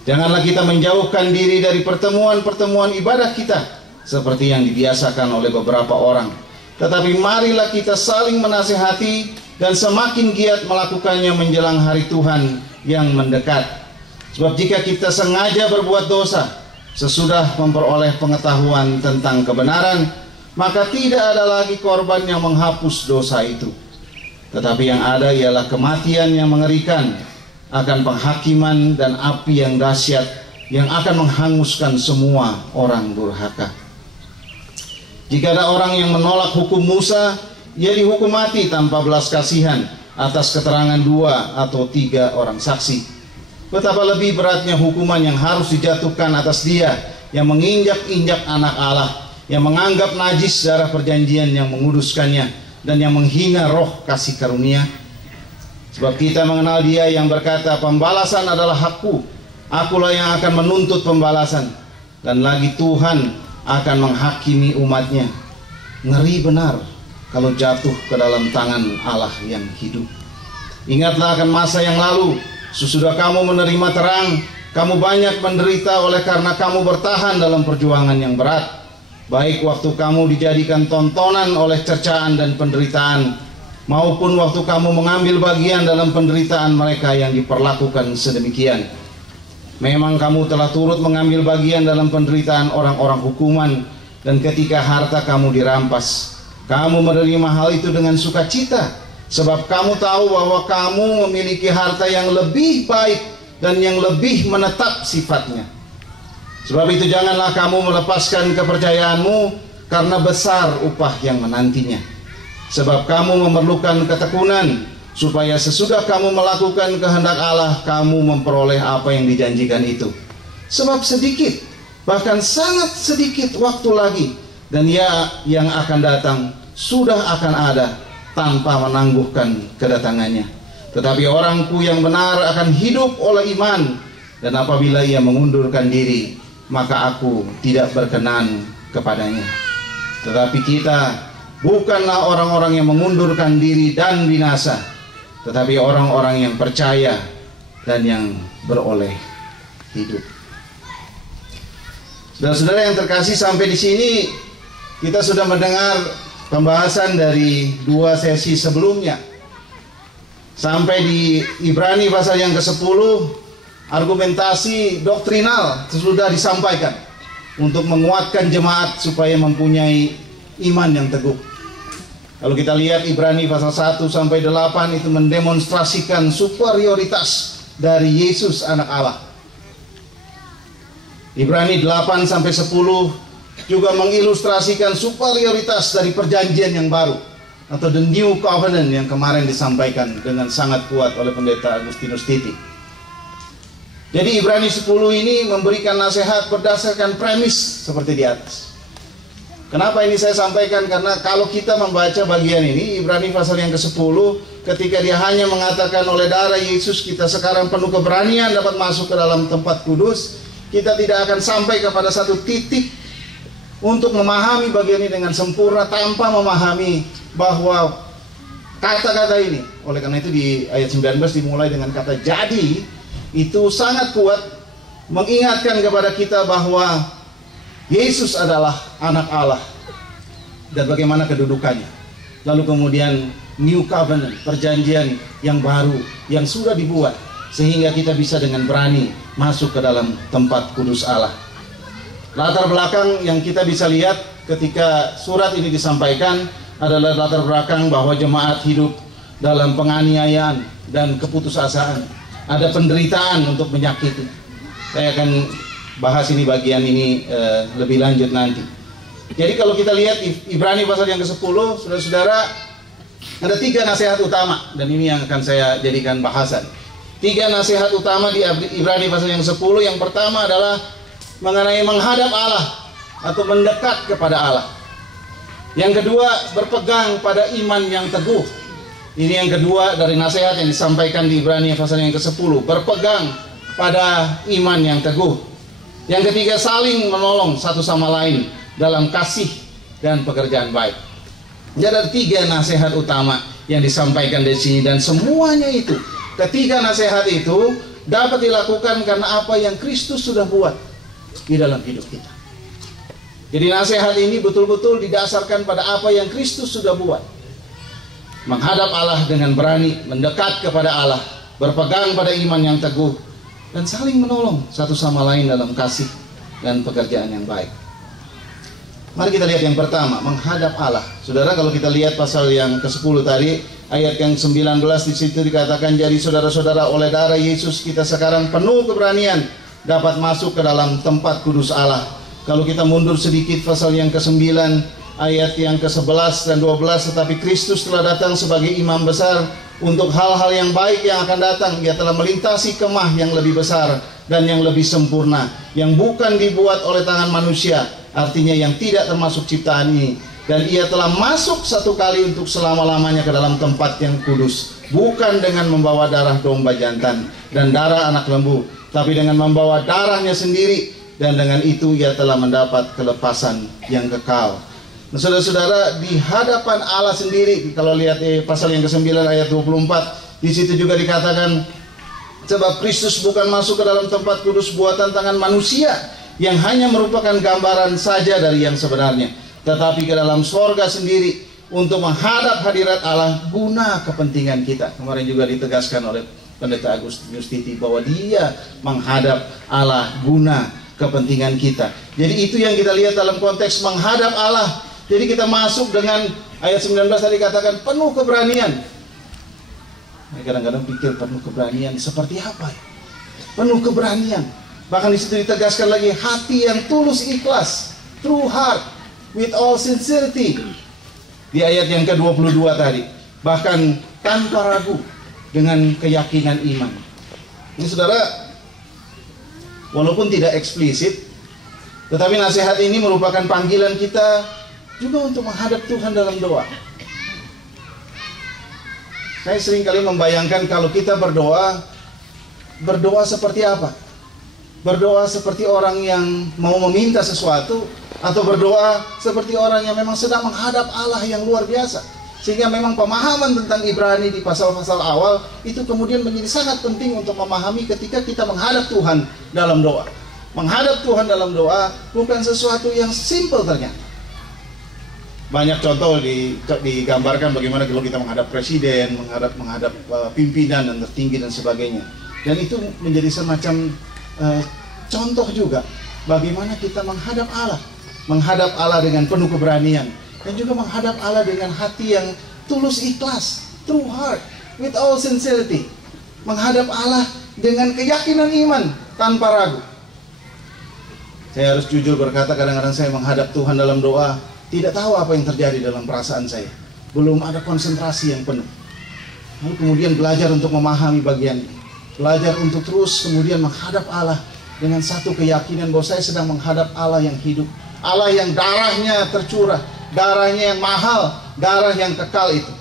Janganlah kita menjauhkan diri dari pertemuan-pertemuan ibadah kita seperti yang dibiasakan oleh beberapa orang, tetapi marilah kita saling menasihati dan semakin giat melakukannya menjelang hari Tuhan yang mendekat. Sebab jika kita sengaja berbuat dosa sesudah memperoleh pengetahuan tentang kebenaran, maka tidak ada lagi korban yang menghapus dosa itu. Tetapi yang ada ialah kematian yang mengerikan, akan penghakiman dan api yang dahsyat yang akan menghanguskan semua orang durhaka. Jika ada orang yang menolak hukum Musa, ia dihukum mati tanpa belas kasihan atas keterangan 2 atau 3 orang saksi. Betapa lebih beratnya hukuman yang harus dijatuhkan atas dia yang menginjak-injak anak Allah, yang menganggap najis darah perjanjian yang menguduskannya, dan yang menghina roh kasih karunia. Sebab kita mengenal Dia yang berkata, pembalasan adalah hakku, akulah yang akan menuntut pembalasan. Dan lagi Tuhan akan menghakimi umatnya. Ngeri benar kalau jatuh ke dalam tangan Allah yang hidup. Ingatlah akan masa yang lalu, sesudah kamu menerima terang, kamu banyak menderita oleh karena kamu bertahan dalam perjuangan yang berat, baik waktu kamu dijadikan tontonan oleh cercaan dan penderitaan, maupun waktu kamu mengambil bagian dalam penderitaan mereka yang diperlakukan sedemikian. Memang kamu telah turut mengambil bagian dalam penderitaan orang-orang hukuman, dan ketika harta kamu dirampas, kamu menerima hal itu dengan sukacita, sebab kamu tahu bahwa kamu memiliki harta yang lebih baik dan yang lebih menetap sifatnya. Sebab itu janganlah kamu melepaskan kepercayaanmu, karena besar upah yang menantinya. Sebab kamu memerlukan ketekunan, supaya sesudah kamu melakukan kehendak Allah, kamu memperoleh apa yang dijanjikan itu. Sebab sedikit, bahkan sangat sedikit waktu lagi, dan Ia yang akan datang sudah akan ada tanpa menangguhkan kedatangannya. Tetapi orangku yang benar akan hidup oleh iman, dan apabila ia mengundurkan diri, maka aku tidak berkenan kepadanya. Tetapi kita bukanlah orang-orang yang mengundurkan diri dan binasa, tetapi orang-orang yang percaya dan yang beroleh hidup. Saudara-saudara yang terkasih, sampai di sini kita sudah mendengar pembahasan dari 2 sesi sebelumnya. Sampai di Ibrani pasal yang ke-10, argumentasi doktrinal sudah disampaikan untuk menguatkan jemaat supaya mempunyai iman yang teguh. Kalau kita lihat Ibrani pasal 1 sampai 8 itu mendemonstrasikan superioritas dari Yesus anak Allah. Ibrani 8 sampai 10 juga mengilustrasikan superioritas dari perjanjian yang baru atau the new covenant yang kemarin disampaikan dengan sangat kuat oleh pendeta Agustinus Titi. Jadi Ibrani 10 ini memberikan nasihat berdasarkan premis seperti di atas. Kenapa ini saya sampaikan? Karena kalau kita membaca bagian ini, Ibrani pasal yang ke-10, ketika dia hanya mengatakan oleh darah Yesus kita sekarang penuh keberanian dapat masuk ke dalam tempat kudus, kita tidak akan sampai kepada satu titik untuk memahami bagian ini dengan sempurna tanpa memahami bahwa kata-kata ini. Oleh karena itu di ayat 19 dimulai dengan kata jadi, itu sangat kuat mengingatkan kepada kita bahwa Yesus adalah anak Allah dan bagaimana kedudukannya. Lalu kemudian new covenant, perjanjian yang baru yang sudah dibuat sehingga kita bisa dengan berani masuk ke dalam tempat kudus Allah. Latar belakang yang kita bisa lihat ketika surat ini disampaikan adalah latar belakang bahwa jemaat hidup dalam penganiayaan dan keputusasaan. Ada penderitaan untuk menyakiti. Saya akan bahas ini bagian ini lebih lanjut nanti. Jadi kalau kita lihat Ibrani pasal yang ke-10, saudara-saudara, ada 3 nasihat utama, dan ini yang akan saya jadikan bahasan. 3 nasihat utama di Ibrani pasal yang 10. Yang pertama adalah mengenai menghadap Allah atau mendekat kepada Allah. Yang kedua, berpegang pada iman yang teguh. Ini yang kedua dari nasihat yang disampaikan di Ibrani pasal yang ke-10, berpegang pada iman yang teguh. Yang ketiga, saling menolong satu sama lain dalam kasih dan pekerjaan baik. Jadi ada 3 nasihat utama yang disampaikan di sini, dan semuanya itu, ketiga nasihat itu dapat dilakukan karena apa yang Kristus sudah buat di dalam hidup kita. Jadi nasihat ini betul-betul didasarkan pada apa yang Kristus sudah buat. Menghadap Allah dengan berani, mendekat kepada Allah, berpegang pada iman yang teguh, dan saling menolong satu sama lain dalam kasih dan pekerjaan yang baik. Mari kita lihat yang pertama, menghadap Allah. Saudara, kalau kita lihat pasal yang ke-10 tadi, ayat yang 19 di situ dikatakan, jadi saudara-saudara, oleh darah Yesus kita sekarang penuh keberanian dapat masuk ke dalam tempat kudus Allah. Kalau kita mundur sedikit pasal yang ke-9, ayat yang ke-11 dan 12, tetapi Kristus telah datang sebagai imam besar untuk hal-hal yang baik yang akan datang. Ia telah melintasi kemah yang lebih besar dan yang lebih sempurna, yang bukan dibuat oleh tangan manusia, artinya yang tidak termasuk ciptaan ini. Dan ia telah masuk satu kali untuk selama-lamanya ke dalam tempat yang kudus, bukan dengan membawa darah domba jantan dan darah anak lembu, tapi dengan membawa darahnya sendiri, dan dengan itu ia telah mendapat kelepasan yang kekal. Nah, saudara-saudara, di hadapan Allah sendiri, kalau lihat pasal yang ke-9 ayat 24, di situ juga dikatakan, sebab Kristus bukan masuk ke dalam tempat kudus buatan tangan manusia, yang hanya merupakan gambaran saja dari yang sebenarnya, tetapi ke dalam sorga sendiri, untuk menghadap hadirat Allah guna kepentingan kita. Kemarin juga ditegaskan oleh pendeta Agustinus Titi bahwa dia menghadap Allah guna kepentingan kita. Jadi itu yang kita lihat dalam konteks menghadap Allah. Jadi kita masuk dengan ayat 19 tadi katakan penuh keberanian. Kadang-kadang pikir penuh keberanian seperti apa ya? Penuh keberanian. Bahkan di situ ditegaskan lagi, hati yang tulus ikhlas, true heart, with all sincerity. Di ayat yang ke-22 tadi, bahkan tanpa ragu, dengan keyakinan iman. Ini saudara, walaupun tidak eksplisit, tetapi nasihat ini merupakan panggilan kita juga untuk menghadap Tuhan dalam doa. Saya sering kali membayangkan kalau kita berdoa seperti apa? Berdoa seperti orang yang mau meminta sesuatu, atau berdoa seperti orang yang memang sedang menghadap Allah yang luar biasa. Sehingga memang pemahaman tentang Ibrani di pasal-pasal awal itu kemudian menjadi sangat penting untuk memahami ketika kita menghadap Tuhan dalam doa. Menghadap Tuhan dalam doa bukan sesuatu yang simple ternyata. Banyak contoh digambarkan bagaimana kalau kita menghadap presiden, menghadap pimpinan dan tertinggi dan sebagainya. Dan itu menjadi semacam contoh juga bagaimana kita menghadap Allah dengan penuh keberanian, dan juga menghadap Allah dengan hati yang tulus ikhlas, true heart, with all sincerity. Menghadap Allah dengan keyakinan iman tanpa ragu. Saya harus jujur berkata, kadang-kadang saya menghadap Tuhan dalam doa, tidak tahu apa yang terjadi dalam perasaan saya. Belum ada konsentrasi yang penuh. Lalu kemudian belajar untuk memahami bagian ini. Belajar untuk terus kemudian menghadap Allah dengan satu keyakinan bahwa saya sedang menghadap Allah yang hidup, Allah yang darahnya tercurah, darahnya yang mahal, darah yang kekal itu.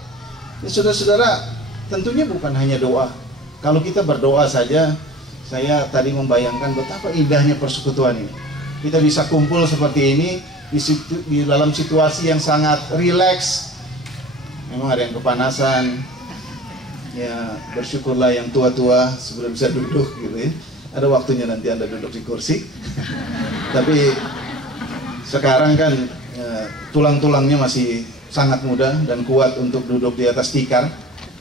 Ya, saudara-saudara, tentunya bukan hanya doa. Kalau kita berdoa saja, saya tadi membayangkan betapa indahnya persekutuan ini. Kita bisa kumpul seperti ini di dalam situasi yang sangat rileks. Memang ada yang kepanasan. Ya, bersyukurlah yang tua-tua sebelum bisa duduk gitu ya. Ada waktunya nanti Anda duduk di kursi. Tapi sekarang kan tulang-tulangnya masih sangat muda dan kuat untuk duduk di atas tikar.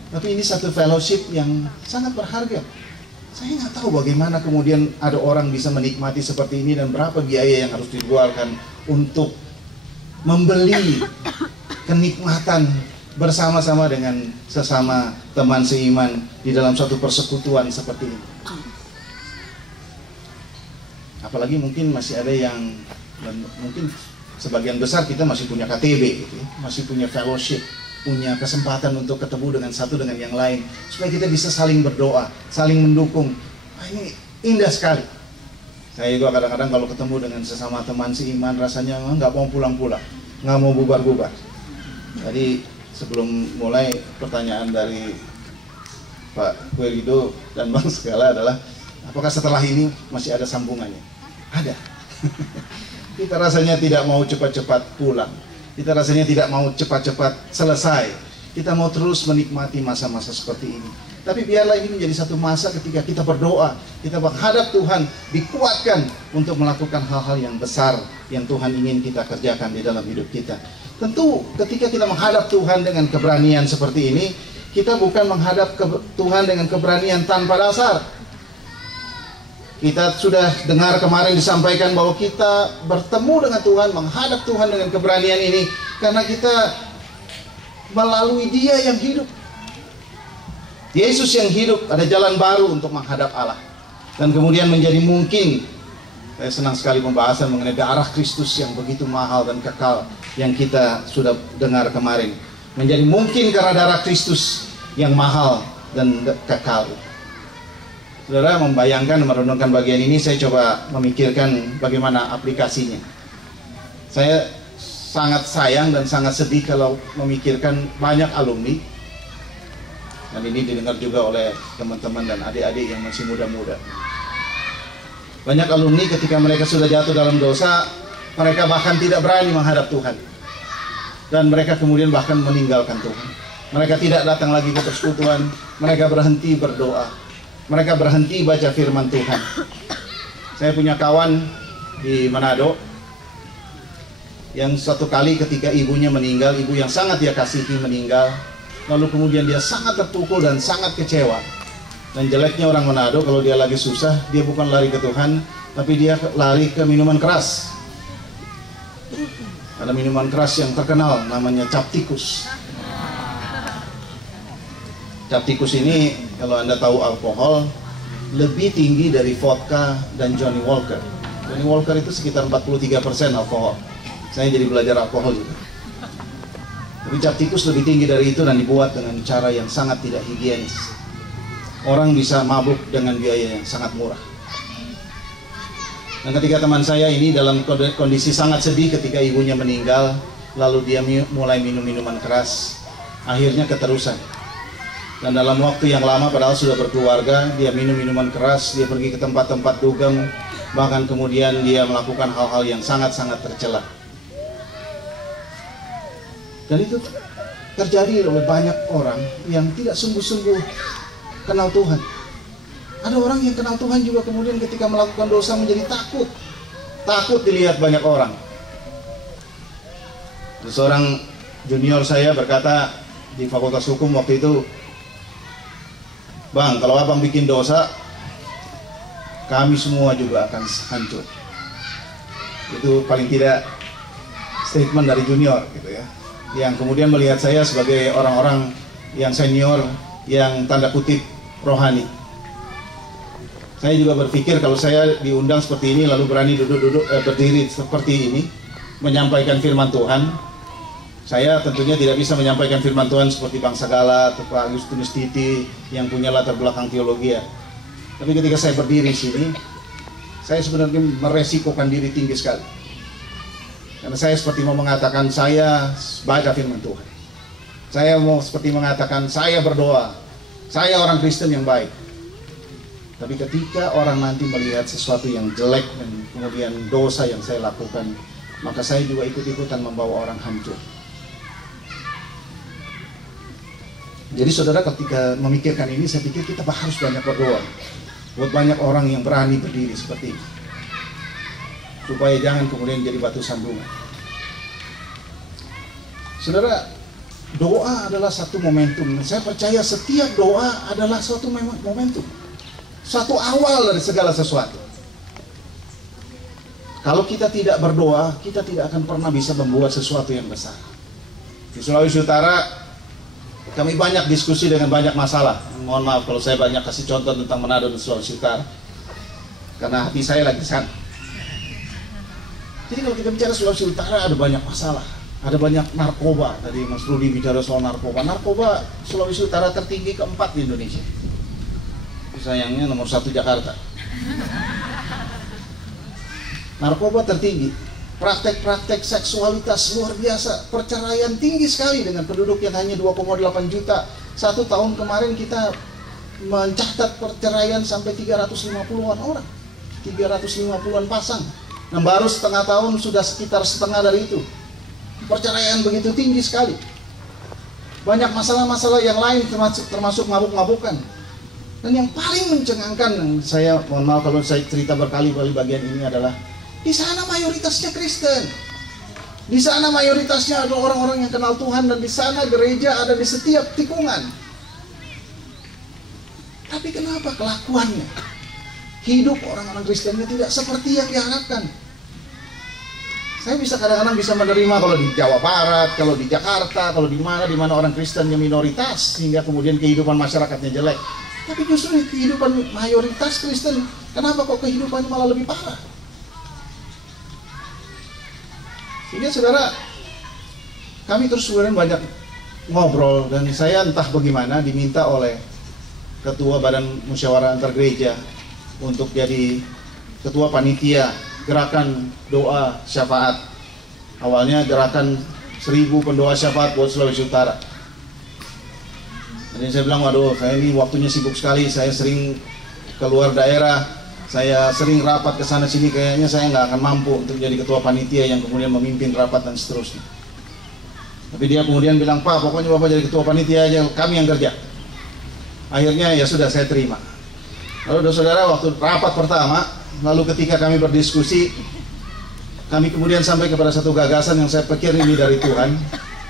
Tapi ini satu fellowship yang sangat berharga. Saya nggak tahu bagaimana kemudian ada orang bisa menikmati seperti ini dan berapa biaya yang harus dikeluarkan untuk membeli kenikmatan bersama-sama dengan sesama teman seiman di dalam suatu persekutuan seperti ini. Apalagi mungkin masih ada yang, dan mungkin sebagian besar kita masih punya KTB gitu ya, masih punya fellowship, punya kesempatan untuk ketemu dengan satu dengan yang lain, supaya kita bisa saling berdoa, saling mendukung. Ini indah sekali. Saya juga kadang-kadang kalau ketemu dengan sesama teman seiman rasanya nggak mau pulang-pulang, nggak mau bubar-bubar. Jadi sebelum mulai, pertanyaan dari Pak Querido dan Bang Segala adalah, apakah setelah ini masih ada sambungannya? Ada. Kita rasanya tidak mau cepat-cepat pulang. Kita rasanya tidak mau cepat-cepat selesai. Kita mau terus menikmati masa-masa seperti ini. Tapi biarlah ini menjadi satu masa ketika kita berdoa, kita menghadap Tuhan, dikuatkan untuk melakukan hal-hal yang besar yang Tuhan ingin kita kerjakan di dalam hidup kita. Tentu ketika kita menghadap Tuhan dengan keberanian seperti ini, kita bukan menghadap Tuhan dengan keberanian tanpa dasar. Kita sudah dengar kemarin disampaikan bahwa kita bertemu dengan Tuhan, menghadap Tuhan dengan keberanian ini karena kita melalui Dia yang hidup. Yesus yang hidup, ada jalan baru untuk menghadap Allah. Dan kemudian menjadi mungkin, saya senang sekali pembahasan mengenai darah Kristus yang begitu mahal dan kekal yang kita sudah dengar kemarin. Menjadi mungkin karena darah Kristus yang mahal dan kekal. Saudara membayangkan, merenungkan bagian ini, saya coba memikirkan bagaimana aplikasinya. Saya sangat sayang dan sangat sedih kalau memikirkan banyak alumni, dan ini didengar juga oleh teman-teman dan adik-adik yang masih muda-muda. Banyak alumni ketika mereka sudah jatuh dalam dosa, mereka bahkan tidak berani menghadap Tuhan. Dan mereka kemudian bahkan meninggalkan Tuhan. Mereka tidak datang lagi ke persekutuan, mereka berhenti berdoa. Mereka berhenti baca firman Tuhan. Saya punya kawan di Manado yang suatu kali ketika ibunya meninggal, ibu yang sangat dia kasihi meninggal, lalu kemudian dia sangat terpukul dan sangat kecewa. Dan jeleknya orang Manado, kalau dia lagi susah, dia bukan lari ke Tuhan, tapi dia lari ke minuman keras. Ada minuman keras yang terkenal, namanya cap tikus. Cap tikus ini, kalau Anda tahu alkohol, lebih tinggi dari vodka dan Johnny Walker. Johnny Walker itu sekitar 43% alkohol. Saya jadi belajar alkohol juga. Tapi cap tikus lebih tinggi dari itu dan dibuat dengan cara yang sangat tidak higienis. Orang bisa mabuk dengan biaya yang sangat murah. Dan ketika teman saya ini dalam kondisi sangat sedih ketika ibunya meninggal, lalu dia mulai minum minuman keras, akhirnya keterusan. Dan dalam waktu yang lama, padahal sudah berkeluarga, dia minum minuman keras, dia pergi ke tempat-tempat dugem, bahkan kemudian dia melakukan hal-hal yang sangat-sangat tercela. Dan itu terjadi oleh banyak orang yang tidak sungguh-sungguh kenal Tuhan. Ada orang yang kenal Tuhan juga kemudian ketika melakukan dosa menjadi takut. Takut dilihat banyak orang. Seorang junior saya berkata di Fakultas Hukum waktu itu, "Bang, kalau abang bikin dosa, kami semua juga akan hancur." Itu paling tidak statement dari junior gitu ya, yang kemudian melihat saya sebagai orang-orang yang senior, yang tanda kutip rohani. Saya juga berpikir kalau saya diundang seperti ini lalu berani berdiri seperti ini menyampaikan firman Tuhan, saya tentunya tidak bisa menyampaikan firman Tuhan seperti Bang Sagala atau Pak Agustinus Titi yang punya latar belakang teologi ya. Tapi ketika saya berdiri sini, saya sebenarnya meresikokan diri tinggi sekali. Karena saya seperti mau mengatakan saya baca firman Tuhan. Saya mau seperti mengatakan saya berdoa. Saya orang Kristen yang baik. Tapi ketika orang nanti melihat sesuatu yang jelek dan kemudian dosa yang saya lakukan, maka saya juga ikut-ikutan membawa orang hancur. Jadi saudara, ketika memikirkan ini, saya pikir kita harus banyak berdoa buat banyak orang yang berani berdiri seperti ini, supaya jangan kemudian jadi batu sandungan. Saudara, doa adalah satu momentum. Saya percaya setiap doa adalah suatu momentum, satu awal dari segala sesuatu. Kalau kita tidak berdoa, kita tidak akan pernah bisa membuat sesuatu yang besar. Di Sulawesi Utara, kami banyak diskusi dengan banyak masalah. Mohon maaf kalau saya banyak kasih contoh tentang Manado dan Sulawesi Utara, karena hati saya lagi sana. Jadi kalau kita bicara Sulawesi Utara, ada banyak masalah. Ada banyak narkoba. Tadi Mas Rudi bicara soal narkoba. Narkoba Sulawesi Utara tertinggi keempat di Indonesia. Sayangnya nomor 1 Jakarta. Narkoba tertinggi, praktek-praktek seksualitas luar biasa, perceraian tinggi sekali dengan penduduk yang hanya 2,8 juta. 1 tahun kemarin kita mencatat perceraian sampai 350-an orang, 350-an pasang. Dan baru setengah tahun sudah sekitar setengah dari itu. Perceraian begitu tinggi sekali. Banyak masalah-masalah yang lain termasuk mabuk-mabukan. Dan yang paling mencengangkan, saya mohon maaf kalau saya cerita berkali-kali bagian ini, adalah di sana mayoritasnya Kristen. Di sana mayoritasnya adalah orang-orang yang kenal Tuhan, dan di sana gereja ada di setiap tikungan. Tapi kenapa kelakuannya, hidup orang-orang Kristennya tidak seperti yang diharapkan? Saya bisa kadang-kadang bisa menerima kalau di Jawa Barat, kalau di Jakarta, kalau di mana orang Kristennya minoritas sehingga kemudian kehidupan masyarakatnya jelek. Tapi justru kehidupan mayoritas Kristen, kenapa kok kehidupannya malah lebih parah? Sehingga saudara, kami terus kemudian banyak ngobrol, dan saya entah bagaimana diminta oleh Ketua Badan Musyawarah Antar Gereja untuk jadi Ketua Panitia Gerakan Doa Syafaat. Awalnya gerakan 1000 pendoa syafaat buat Sulawesi Utara. Jadi saya bilang, waduh, saya ini waktunya sibuk sekali, saya sering keluar daerah, saya sering rapat ke sana sini, kayaknya saya nggak akan mampu untuk jadi ketua panitia yang kemudian memimpin rapat dan seterusnya. Tapi dia kemudian bilang, Pak, pokoknya Bapak jadi ketua panitia aja, kami yang kerja. Akhirnya ya sudah, saya terima. Lalu saudara, waktu rapat pertama, lalu ketika kami berdiskusi, kami kemudian sampai kepada satu gagasan yang saya pikir ini dari Tuhan,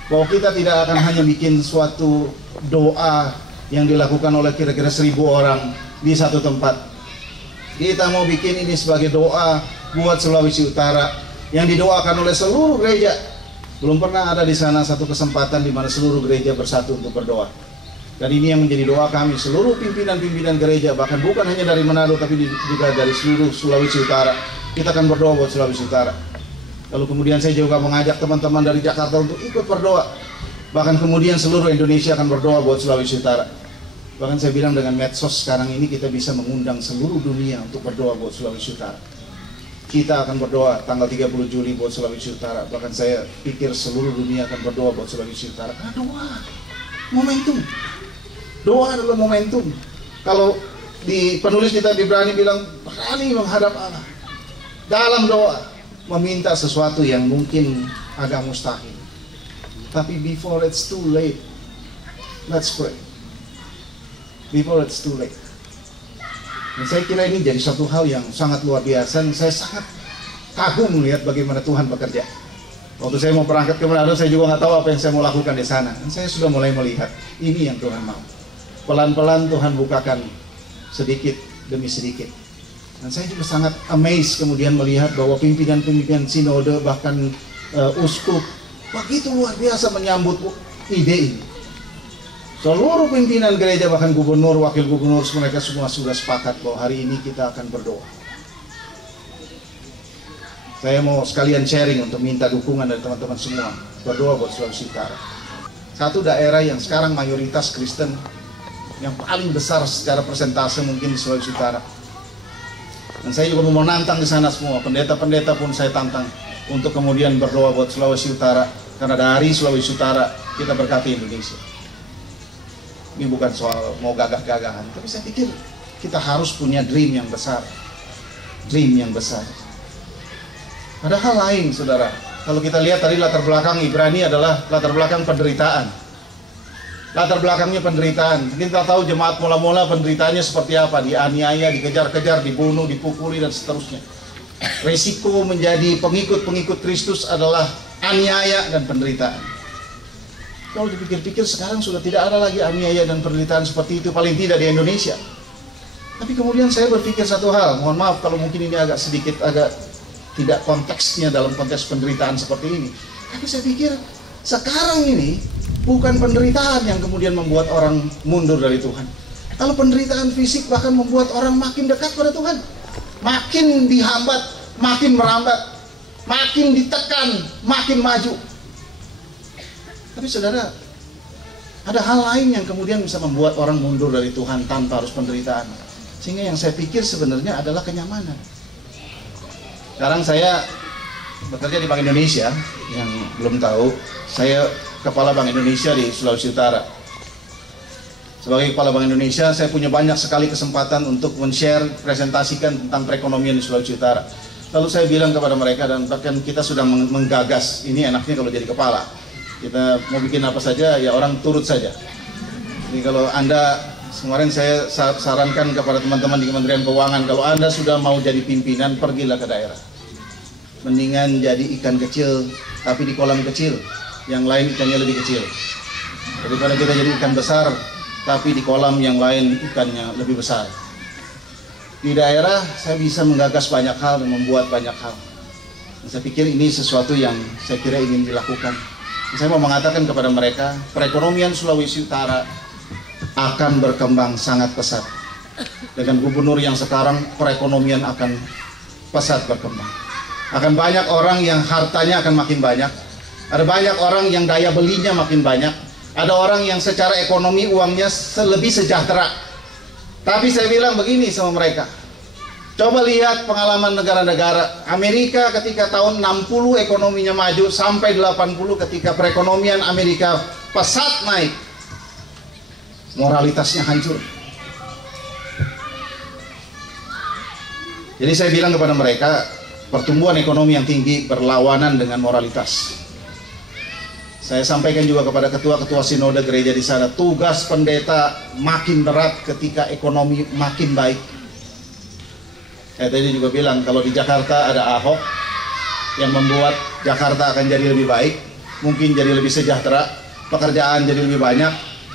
bahwa kita tidak akan hanya bikin suatu doa yang dilakukan oleh kira-kira 1000 orang di satu tempat. Kita mau bikin ini sebagai doa buat Sulawesi Utara yang didoakan oleh seluruh gereja. Belum pernah ada di sana satu kesempatan di mana seluruh gereja bersatu untuk berdoa. Dan ini yang menjadi doa kami, seluruh pimpinan-pimpinan gereja, bahkan bukan hanya dari Manado, tapi juga dari seluruh Sulawesi Utara. Kita akan berdoa buat Sulawesi Utara. Lalu kemudian saya juga mengajak teman-teman dari Jakarta untuk ikut berdoa. Bahkan kemudian seluruh Indonesia akan berdoa buat Sulawesi Utara. Bahkan saya bilang dengan medsos sekarang ini kita bisa mengundang seluruh dunia untuk berdoa buat Sulawesi Utara. Kita akan berdoa tanggal 30 Juli buat Sulawesi Utara. Bahkan saya pikir seluruh dunia akan berdoa buat Sulawesi Utara. Karena doa, momentum. Doa adalah momentum. Kalau di penulis kita Ibrani bilang berani menghadap Allah. Dalam doa meminta sesuatu yang mungkin agak mustahil. Tapi before it's too late, let's pray. Before it's too late. Dan saya kira ini jadi satu hal yang sangat luar biasa. Dan saya sangat kagum melihat bagaimana Tuhan bekerja. Waktu saya mau berangkat ke Manado, saya juga nggak tahu apa yang saya mau lakukan di sana. Dan saya sudah mulai melihat ini yang Tuhan mau. Pelan-pelan Tuhan bukakan sedikit demi sedikit. Dan saya juga sangat amazed kemudian melihat bahwa pimpinan-pimpinan sinode bahkan uskup begitu luar biasa menyambut ide ini. Seluruh pimpinan gereja bahkan gubernur, wakil gubernur, mereka semua sudah sepakat bahwa hari ini kita akan berdoa. Saya mau sekalian sharing untuk minta dukungan dari teman-teman semua berdoa buat Sulawesi Utara. Satu daerah yang sekarang mayoritas Kristen, yang paling besar secara persentase mungkin di Sulawesi Utara. Dan saya juga mau nantang di sana semua, pendeta-pendeta pun saya tantang untuk kemudian berdoa buat Sulawesi Utara, karena dari Sulawesi Utara kita berkati Indonesia. Ini bukan soal mau gagah-gagahan, tapi saya pikir kita harus punya dream yang besar. Dream yang besar. Ada hal lain, saudara. Kalau kita lihat tadi latar belakang Ibrani adalah latar belakang penderitaan. Latar belakangnya penderitaan. Kita tahu jemaat mula-mula penderitaannya seperti apa. Dianiaya, dikejar-kejar, dibunuh, dipukuli, dan seterusnya. Resiko menjadi pengikut-pengikut Kristus adalah aniaya dan penderitaan. Kalau dipikir-pikir sekarang sudah tidak ada lagi aniaya dan penderitaan seperti itu. Paling tidak di Indonesia. Tapi kemudian saya berpikir satu hal. Mohon maaf kalau mungkin ini agak sedikit agak tidak konteksnya dalam konteks penderitaan seperti ini. Tapi saya pikir sekarang ini bukan penderitaan yang kemudian membuat orang mundur dari Tuhan. Kalau penderitaan fisik bahkan membuat orang makin dekat pada Tuhan. Makin dihambat, makin merambat. Makin ditekan, makin maju. Tapi saudara, ada hal lain yang kemudian bisa membuat orang mundur dari Tuhan tanpa harus penderitaan. Sehingga yang saya pikir sebenarnya adalah kenyamanan. Sekarang saya bekerja di Bank Indonesia, yang belum tahu, saya Kepala Bank Indonesia di Sulawesi Utara. Sebagai Kepala Bank Indonesia, saya punya banyak sekali kesempatan untuk men-share, presentasikan tentang perekonomian di Sulawesi Utara. Lalu saya bilang kepada mereka, dan bahkan kita sudah menggagas, ini enaknya kalau jadi kepala. Kita mau bikin apa saja, ya orang turut saja. Jadi kalau Anda, kemarin saya sarankan kepada teman-teman di Kementerian Keuangan, kalau Anda sudah mau jadi pimpinan, pergilah ke daerah. Mendingan jadi ikan kecil, tapi di kolam kecil. Yang lain ikannya lebih kecil. Daripada kita jadi ikan besar, tapi di kolam yang lain ikannya lebih besar. Di daerah saya bisa menggagas banyak hal dan membuat banyak hal. Dan saya pikir ini sesuatu yang saya kira ingin dilakukan. Dan saya mau mengatakan kepada mereka, perekonomian Sulawesi Utara akan berkembang sangat pesat. Dengan gubernur yang sekarang, perekonomian akan pesat berkembang. Akan banyak orang yang hartanya akan makin banyak. Ada banyak orang yang daya belinya makin banyak. Ada orang yang secara ekonomi uangnya lebih sejahtera. Tapi saya bilang begini sama mereka. Coba lihat pengalaman negara-negara. Amerika ketika tahun 60 ekonominya maju sampai 80 ketika perekonomian Amerika pesat naik. Moralitasnya hancur. Jadi saya bilang kepada mereka, pertumbuhan ekonomi yang tinggi berlawanan dengan moralitas. Saya sampaikan juga kepada ketua-ketua sinode gereja di sana, tugas pendeta makin berat ketika ekonomi makin baik. Saya tadi juga bilang, kalau di Jakarta ada Ahok yang membuat Jakarta akan jadi lebih baik, mungkin jadi lebih sejahtera, pekerjaan jadi lebih banyak,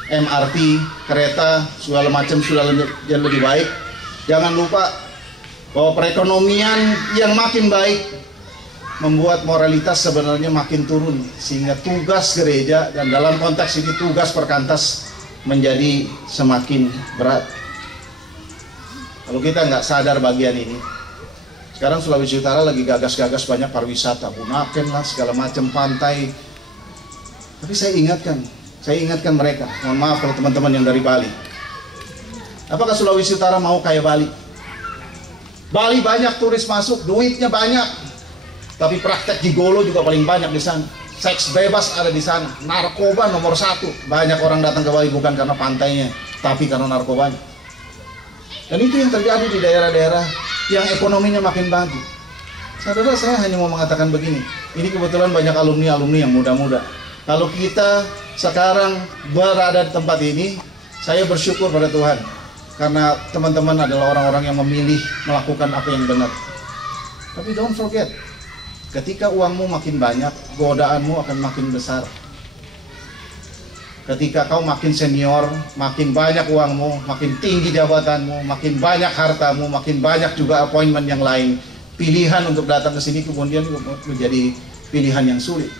MRT, kereta, segala macam sudah jadi lebih baik. Jangan lupa bahwa perekonomian yang makin baik membuat moralitas sebenarnya makin turun, sehingga tugas gereja, dan dalam konteks ini tugas perkantas, menjadi semakin berat. Kalau kita nggak sadar bagian ini, sekarang Sulawesi Utara lagi gagas-gagas banyak pariwisata, Bunaken lah, segala macam pantai. Tapi saya ingatkan mereka, mohon maaf kalau teman-teman yang dari Bali. Apakah Sulawesi Utara mau kayak Bali? Bali banyak turis masuk, duitnya banyak, tapi praktek gigolo juga paling banyak di sana. Seks bebas ada di sana, narkoba nomor 1. Banyak orang datang ke Bali bukan karena pantainya, tapi karena narkobanya. Dan itu yang terjadi di daerah-daerah yang ekonominya makin bagus. Saudara, saya hanya mau mengatakan begini, ini kebetulan banyak alumni-alumni yang muda-muda. Kalau kita sekarang berada di tempat ini, saya bersyukur pada Tuhan, karena teman-teman adalah orang-orang yang memilih melakukan apa yang benar. Tapi don't forget, ketika uangmu makin banyak, godaanmu akan makin besar. Ketika kau makin senior, makin banyak uangmu, makin tinggi jabatanmu, makin banyak hartamu, makin banyak juga appointment yang lain. Pilihan untuk datang ke sini kemudian menjadi pilihan yang sulit.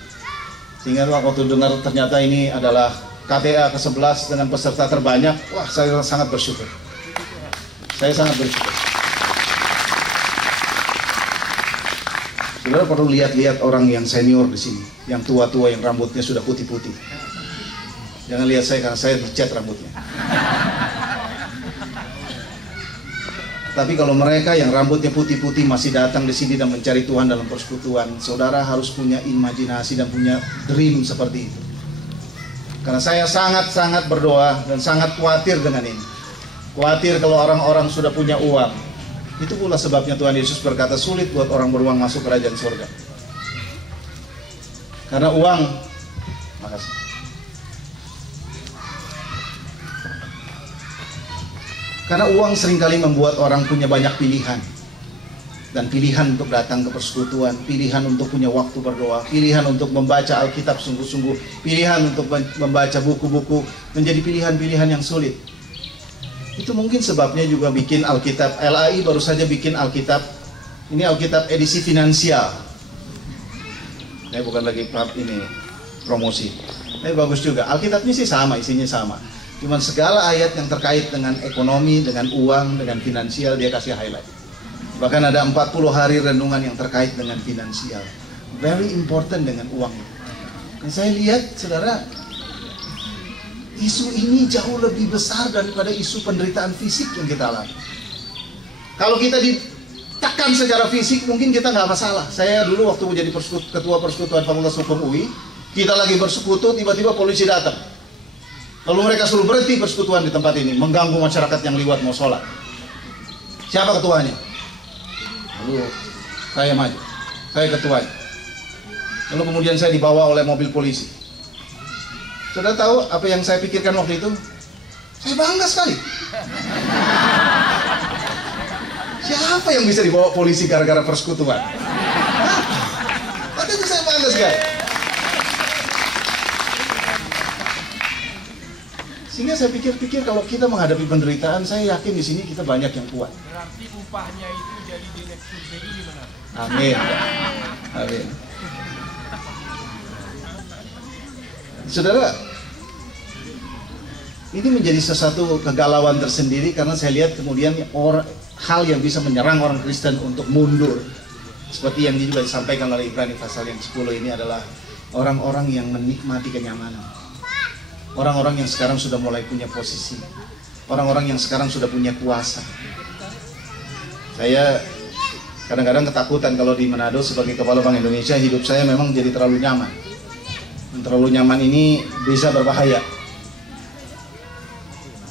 Sehingga waktu dengar ternyata ini adalah KTA ke-11 dengan peserta terbanyak, wah, saya sangat bersyukur. Saya sangat bersyukur. Saudara perlu lihat-lihat orang yang senior di sini, yang tua-tua yang rambutnya sudah putih-putih. Jangan lihat saya karena saya dicat rambutnya. Tapi kalau mereka yang rambutnya putih-putih masih datang di sini dan mencari Tuhan dalam persekutuan, saudara harus punya imajinasi dan punya dream seperti itu. Karena saya sangat-sangat berdoa dan sangat khawatir dengan ini. Khawatir kalau orang-orang sudah punya uang. Itu pula sebabnya Tuhan Yesus berkata sulit buat orang beruang masuk kerajaan surga. Karena uang, makasih. Karena uang seringkali membuat orang punya banyak pilihan. Dan pilihan untuk datang ke persekutuan, pilihan untuk punya waktu berdoa, pilihan untuk membaca Alkitab sungguh-sungguh, pilihan untuk membaca buku-buku, menjadi pilihan-pilihan yang sulit. Itu mungkin sebabnya juga bikin Alkitab, LAI baru saja bikin Alkitab, ini Alkitab edisi finansial. Ini bukan lagi ini promosi. Ini bagus juga, Alkitab ini sih sama, isinya sama. Cuman segala ayat yang terkait dengan ekonomi, dengan uang, dengan finansial dia kasih highlight. Bahkan ada 40 hari renungan yang terkait dengan finansial. Very important dengan uang. Dan saya lihat, saudara, isu ini jauh lebih besar daripada isu penderitaan fisik yang kita alami. Kalau kita ditekan secara fisik, mungkin kita nggak masalah. Saya dulu waktu menjadi ketua persekutuan Fakultas Hukum UI, kita lagi bersekutu, tiba-tiba polisi datang. Lalu mereka suruh berhenti persekutuan di tempat ini, mengganggu masyarakat yang lewat mau sholat. Siapa ketuanya? Lalu saya maju, saya ketuanya. Lalu kemudian saya dibawa oleh mobil polisi. Saudara tahu apa yang saya pikirkan waktu itu? Saya bangga sekali. Siapa yang bisa dibawa polisi gara-gara persekutuan? Waktu itu saya bangga sekali. Sehingga saya pikir-pikir kalau kita menghadapi penderitaan, saya yakin di sini kita banyak yang kuat. Berarti upahnya itu jadi direktur BI benar. Amin. Amin. Saudara, ini menjadi sesuatu kegalauan tersendiri karena saya lihat kemudian hal yang bisa menyerang orang Kristen untuk mundur. Seperti yang juga disampaikan oleh Ibrani pasal yang 10 ini adalah orang-orang yang menikmati kenyamanan. Orang-orang yang sekarang sudah mulai punya posisi. Orang-orang yang sekarang sudah punya kuasa. Saya kadang-kadang ketakutan kalau di Manado sebagai Kepala Bank Indonesia, hidup saya memang jadi terlalu nyaman. Dan terlalu nyaman ini bisa berbahaya.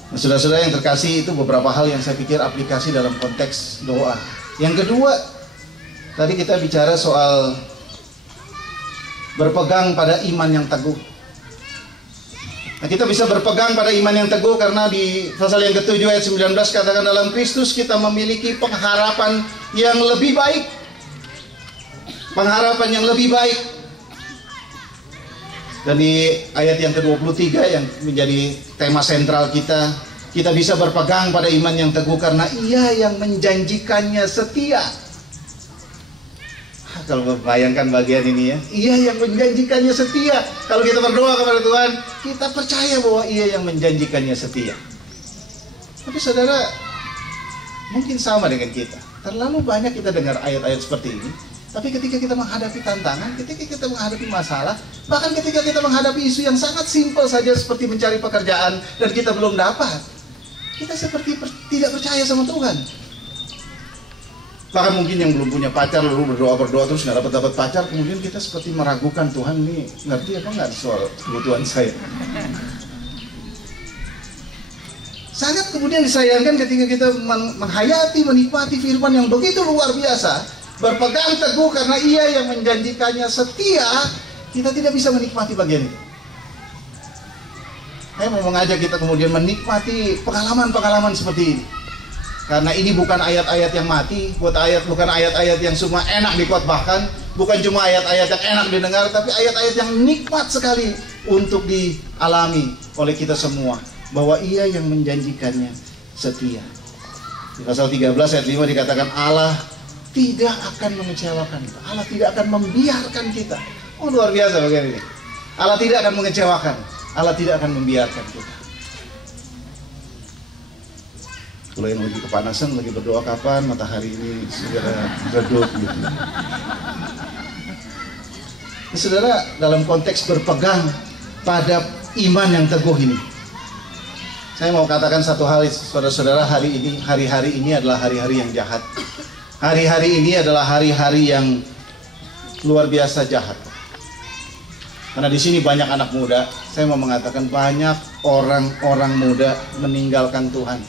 Nah, saudara-saudara yang terkasih, itu beberapa hal yang saya pikir aplikasi dalam konteks doa. Yang kedua, tadi kita bicara soal berpegang pada iman yang teguh. Nah, kita bisa berpegang pada iman yang teguh karena di pasal yang ke-7 ayat 19 katakan dalam Kristus kita memiliki pengharapan yang lebih baik. Pengharapan yang lebih baik. Dan di ayat yang ke-23 yang menjadi tema sentral kita, kita bisa berpegang pada iman yang teguh karena Ia yang menjanjikannya setia. Kalau membayangkan bagian ini ya, Ia yang menjanjikannya setia. Kalau kita berdoa kepada Tuhan, kita percaya bahwa Ia yang menjanjikannya setia. Tapi saudara, mungkin sama dengan kita. Terlalu banyak kita dengar ayat-ayat seperti ini. Tapi ketika kita menghadapi tantangan, ketika kita menghadapi masalah, bahkan ketika kita menghadapi isu yang sangat simpel saja seperti mencari pekerjaan dan kita belum dapat, kita seperti tidak percaya sama Tuhan. Bahkan mungkin yang belum punya pacar lalu berdoa terus nggak dapat pacar, kemudian kita seperti meragukan, Tuhan ini ngerti apa nggak soal kebutuhan saya. Sangat kemudian disayangkan ketika kita menghayati, menikmati firman yang begitu luar biasa, berpegang teguh karena Ia yang menjanjikannya setia, kita tidak bisa menikmati bagian itu. Saya mau mengajak kita kemudian menikmati pengalaman-pengalaman seperti ini. Karena ini bukan ayat-ayat yang mati, bukan ayat-ayat yang semua enak dikhotbahkan, bukan cuma ayat-ayat yang enak didengar, tapi ayat-ayat yang nikmat sekali untuk dialami oleh kita semua, bahwa Ia yang menjanjikannya setia. Di pasal 13 ayat 5 dikatakan Allah tidak akan mengecewakan kita, Allah tidak akan membiarkan kita. Oh, luar biasa bagian ini. Allah tidak akan mengecewakan, Allah tidak akan membiarkan kita. Kalau yang lagi kepanasan, lagi berdoa kapan matahari ini segera redup gitu. Nah, saudara, dalam konteks berpegang pada iman yang teguh ini, saya mau katakan satu hal, saudara-saudara, hari-hari ini adalah hari-hari yang jahat. Hari-hari ini adalah hari-hari yang luar biasa jahat. Karena di sini banyak anak muda, saya mau mengatakan banyak orang-orang muda meninggalkan Tuhan.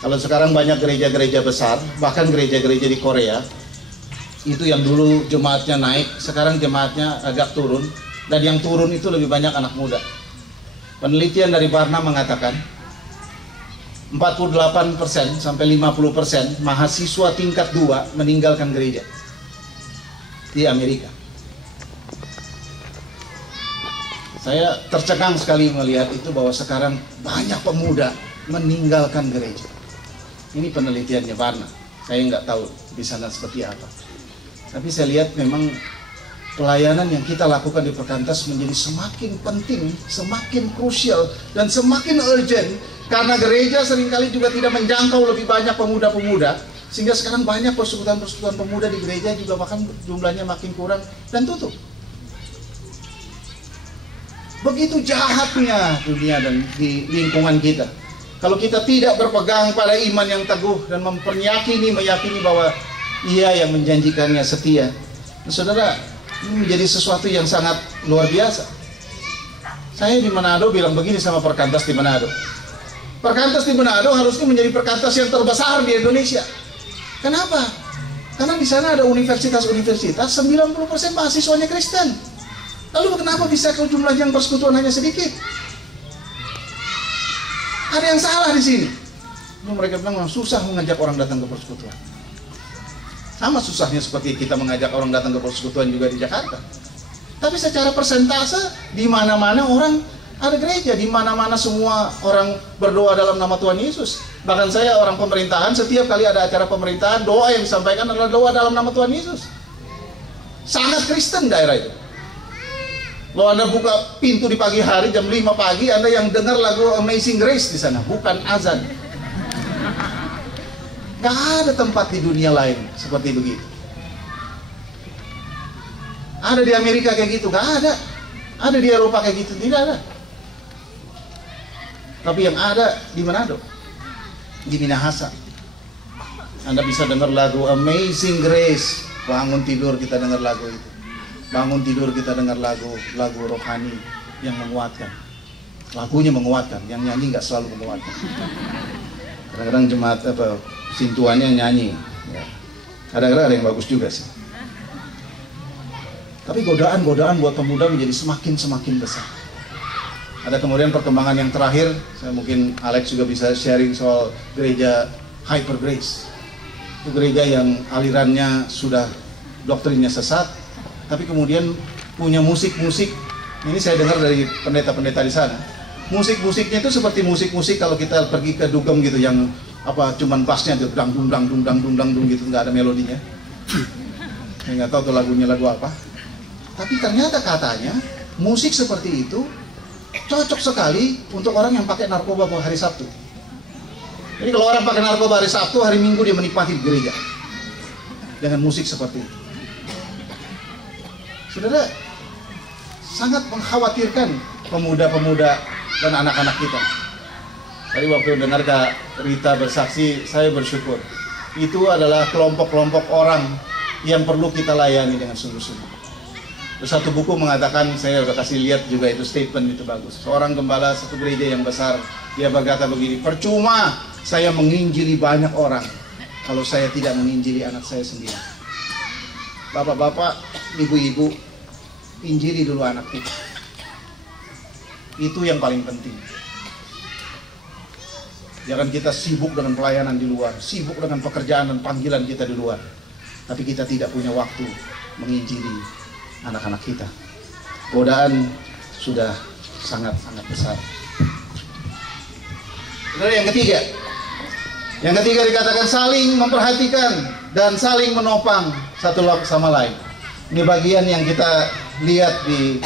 Kalau sekarang banyak gereja-gereja besar, bahkan gereja-gereja di Korea, itu yang dulu jemaatnya naik, sekarang jemaatnya agak turun, dan yang turun itu lebih banyak anak muda. Penelitian dari Barna mengatakan 48% sampai 50% mahasiswa tingkat 2 meninggalkan gereja di Amerika. Saya tercengang sekali melihat itu, bahwa sekarang banyak pemuda meninggalkan gereja. Ini penelitiannya Barna. Saya nggak tahu di sana seperti apa. Tapi saya lihat memang pelayanan yang kita lakukan di Perkantas menjadi semakin penting, semakin krusial, dan semakin urgent. Karena gereja seringkali juga tidak menjangkau lebih banyak pemuda-pemuda. Sehingga sekarang banyak persekutuan-persekutuan pemuda di gereja juga bahkan jumlahnya makin kurang dan tutup. Begitu jahatnya dunia dan di lingkungan kita. Kalau kita tidak berpegang pada iman yang teguh dan meyakini bahwa Ia yang menjanjikannya setia, nah, saudara, ini menjadi sesuatu yang sangat luar biasa. Saya di Manado bilang begini sama Perkantas di Manado. Perkantas di Manado harusnya menjadi perkantas yang terbesar di Indonesia. Kenapa? Karena di sana ada universitas-universitas, 90% mahasiswanya Kristen. Lalu kenapa bisa jumlah yang persekutuan hanya sedikit? Ada yang salah di sini. Mereka bilang susah mengajak orang datang ke persekutuan. Sama susahnya seperti kita mengajak orang datang ke persekutuan juga di Jakarta. Tapi secara persentase, di mana-mana orang ada gereja, di mana-mana semua orang berdoa dalam nama Tuhan Yesus. Bahkan saya orang pemerintahan, setiap kali ada acara pemerintahan, doa yang disampaikan adalah doa dalam nama Tuhan Yesus. Sangat Kristen daerah itu. Kalau Anda buka pintu di pagi hari jam 5 pagi, Anda yang dengar lagu Amazing Grace di sana, bukan azan. Gak ada tempat di dunia lain seperti begitu. Ada di Amerika kayak gitu, gak ada. Ada di Eropa kayak gitu, tidak ada. Tapi yang ada di Manado, di Minahasa, Anda bisa dengar lagu Amazing Grace. Bangun tidur kita dengar lagu itu. Bangun tidur kita dengar lagu rohani yang menguatkan. Lagunya menguatkan, yang nyanyi nggak selalu menguatkan. Kadang-kadang jemaat sintuannya nyanyi. Ya. Kadang-kadang ada yang bagus juga sih. Tapi godaan-godaan buat pemuda menjadi semakin besar. Ada kemudian perkembangan yang terakhir, saya mungkin Alex juga bisa sharing soal gereja Hyper Grace. Itu gereja yang alirannya sudah doktrinnya sesat, tapi kemudian punya musik-musik. Ini saya dengar dari pendeta-pendeta di sana. Musik-musiknya itu seperti musik-musik kalau kita pergi ke dugem gitu, yang cuman bassnya itu dang dung gitu, nggak ada melodinya. Saya nggak tahu tuh lagunya lagu apa. Tapi ternyata katanya musik seperti itu cocok sekali untuk orang yang pakai narkoba hari Sabtu. Jadi kalau orang pakai narkoba hari Sabtu, hari Minggu dia menikmati di gereja dengan musik seperti itu. Saudara, sangat mengkhawatirkan pemuda-pemuda dan anak-anak kita. Tadi waktu dengar Kak Rita bersaksi, saya bersyukur. Itu adalah kelompok-kelompok orang yang perlu kita layani dengan sungguh-sungguh. Terus satu buku mengatakan, saya udah kasih lihat juga itu statement itu bagus. Seorang gembala satu gereja yang besar, dia berkata begini, percuma saya menginjili banyak orang kalau saya tidak menginjili anak saya sendiri. Bapak-bapak, ibu-ibu, injili dulu anak kita. Itu yang paling penting. Jangan kita sibuk dengan pelayanan di luar, sibuk dengan pekerjaan dan panggilan kita di luar, tapi kita tidak punya waktu menginjili anak-anak kita. Godaan sudah sangat-sangat besar. Lalu yang ketiga dikatakan saling memperhatikan dan saling menopang satu sama lain. Ini bagian yang kita lihat di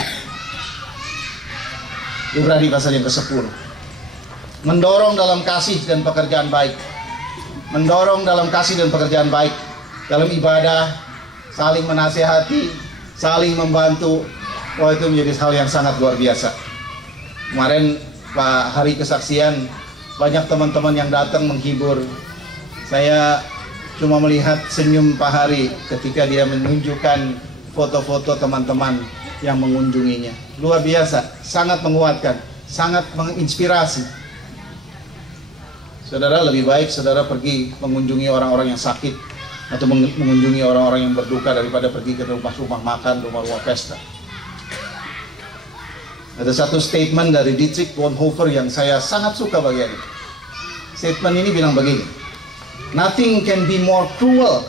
Ibrani pasal yang ke-10. Mendorong dalam kasih dan pekerjaan baik. Mendorong dalam kasih dan pekerjaan baik. Dalam ibadah, saling menasihati, saling membantu. Oh, itu menjadi hal yang sangat luar biasa. Kemarin Pak hari kesaksian, banyak teman-teman yang datang menghibur. Saya cuma melihat senyum Pak Hari ketika dia menunjukkan foto-foto teman-teman yang mengunjunginya. Luar biasa, sangat menguatkan, sangat menginspirasi. Saudara, lebih baik saudara pergi mengunjungi orang-orang yang sakit atau mengunjungi orang-orang yang berduka daripada pergi ke rumah-rumah makan, rumah-rumah pesta. Ada satu statement dari Dietrich Bonhoeffer yang saya sangat suka bagian ini. Statement ini bilang begini, nothing can be more cruel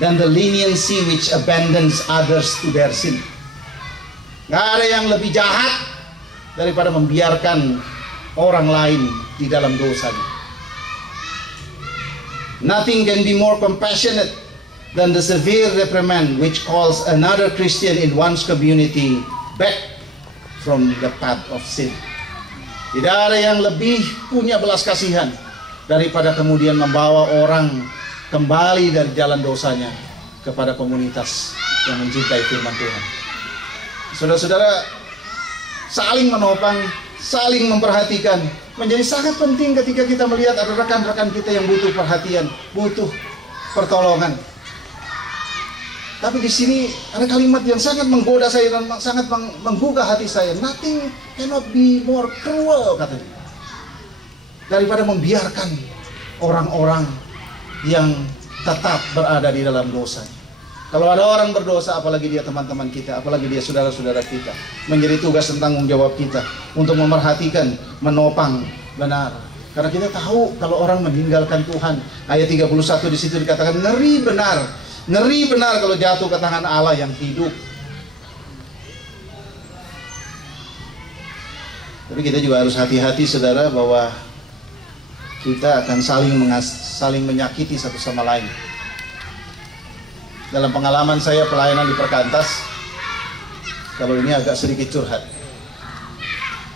than the leniency which abandons others to their sin. Gak ada yang lebih jahat daripada membiarkan orang lain di dalam dosanya. Nothing can be more compassionate than the severe reprimand which calls another Christian in one's community back from the path of sin. Tidak ada yang lebih punya belas kasihan daripada kemudian membawa orang kembali dari jalan dosanya kepada komunitas yang mencintai firman Tuhan. Saudara-saudara, saling menopang, saling memperhatikan menjadi sangat penting ketika kita melihat ada rekan-rekan kita yang butuh perhatian, butuh pertolongan. Tapi di sini ada kalimat yang sangat menggoda saya dan sangat menggugah hati saya. Nothing cannot be more cruel, katanya, daripada membiarkan orang-orang yang tetap berada di dalam dosa. Kalau ada orang berdosa, apalagi dia teman-teman kita, apalagi dia saudara-saudara kita, menjadi tugas dan tanggung jawab kita untuk memerhatikan, menopang benar. Karena kita tahu kalau orang meninggalkan Tuhan, ayat 31 di situ dikatakan ngeri benar kalau jatuh ke tangan Allah yang hidup. Tapi kita juga harus hati-hati saudara, bahwa kita akan saling menyakiti satu sama lain. Dalam pengalaman saya pelayanan di Perkantas, kalau ini agak sedikit curhat.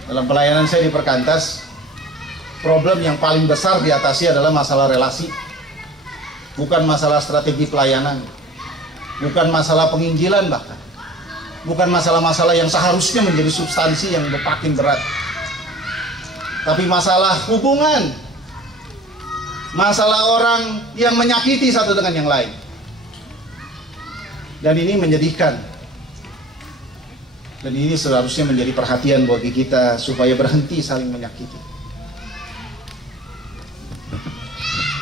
Dalam pelayanan saya di Perkantas, problem yang paling besar diatasi adalah masalah relasi. Bukan masalah strategi pelayanan, bukan masalah penginjilan bahkan. Bukan masalah-masalah yang seharusnya menjadi substansi yang makin berat. Tapi masalah hubungan. Masalah orang yang menyakiti satu dengan yang lain. Dan ini menyedihkan. Dan ini seharusnya menjadi perhatian bagi kita supaya berhenti saling menyakiti.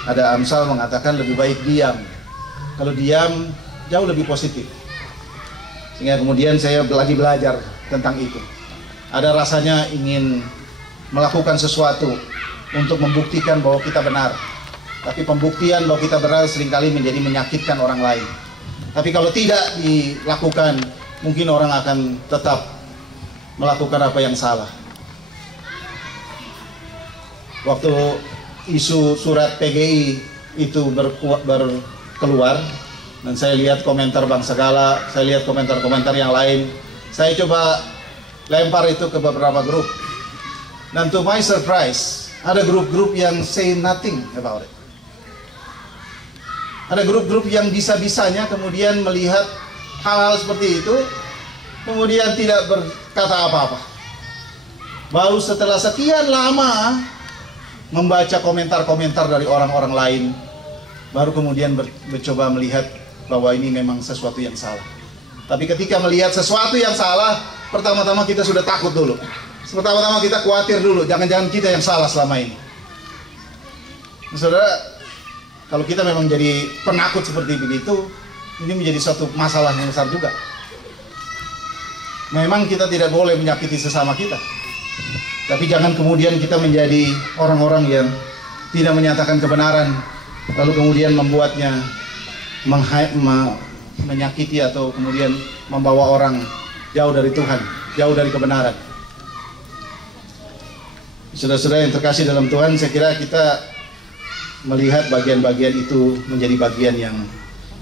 Ada Amsal mengatakan lebih baik diam. Kalau diam jauh lebih positif. Sehingga kemudian saya lagi belajar tentang itu. Ada rasanya ingin melakukan sesuatu untuk membuktikan bahwa kita benar. Tapi pembuktian bahwa kita benar seringkali menjadi menyakitkan orang lain. Tapi kalau tidak dilakukan, mungkin orang akan tetap melakukan apa yang salah. Waktu isu surat PGI itu berkeluar, Dan saya lihat komentar Bang Segala, saya lihat komentar-komentar yang lain. Saya coba lempar itu ke beberapa grup. Dan to my surprise, ada grup-grup yang say nothing about it. Ada grup-grup yang bisa-bisanya kemudian melihat hal-hal seperti itu, kemudian tidak berkata apa-apa. Baru setelah sekian lama membaca komentar-komentar dari orang-orang lain, baru kemudian mencoba melihat bahwa ini memang sesuatu yang salah. Tapi ketika melihat sesuatu yang salah, pertama-tama kita sudah takut dulu. Pertama-tama kita khawatir dulu, jangan-jangan kita yang salah selama ini. Saudara, kalau kita memang jadi penakut seperti begitu, ini menjadi suatu masalah yang besar juga. Memang kita tidak boleh menyakiti sesama kita, tapi jangan kemudian kita menjadi orang-orang yang tidak menyatakan kebenaran, lalu kemudian membuatnya menyakiti atau kemudian membawa orang jauh dari Tuhan, jauh dari kebenaran. Saudara-saudara yang terkasih dalam Tuhan, saya kira kita melihat bagian-bagian itu menjadi bagian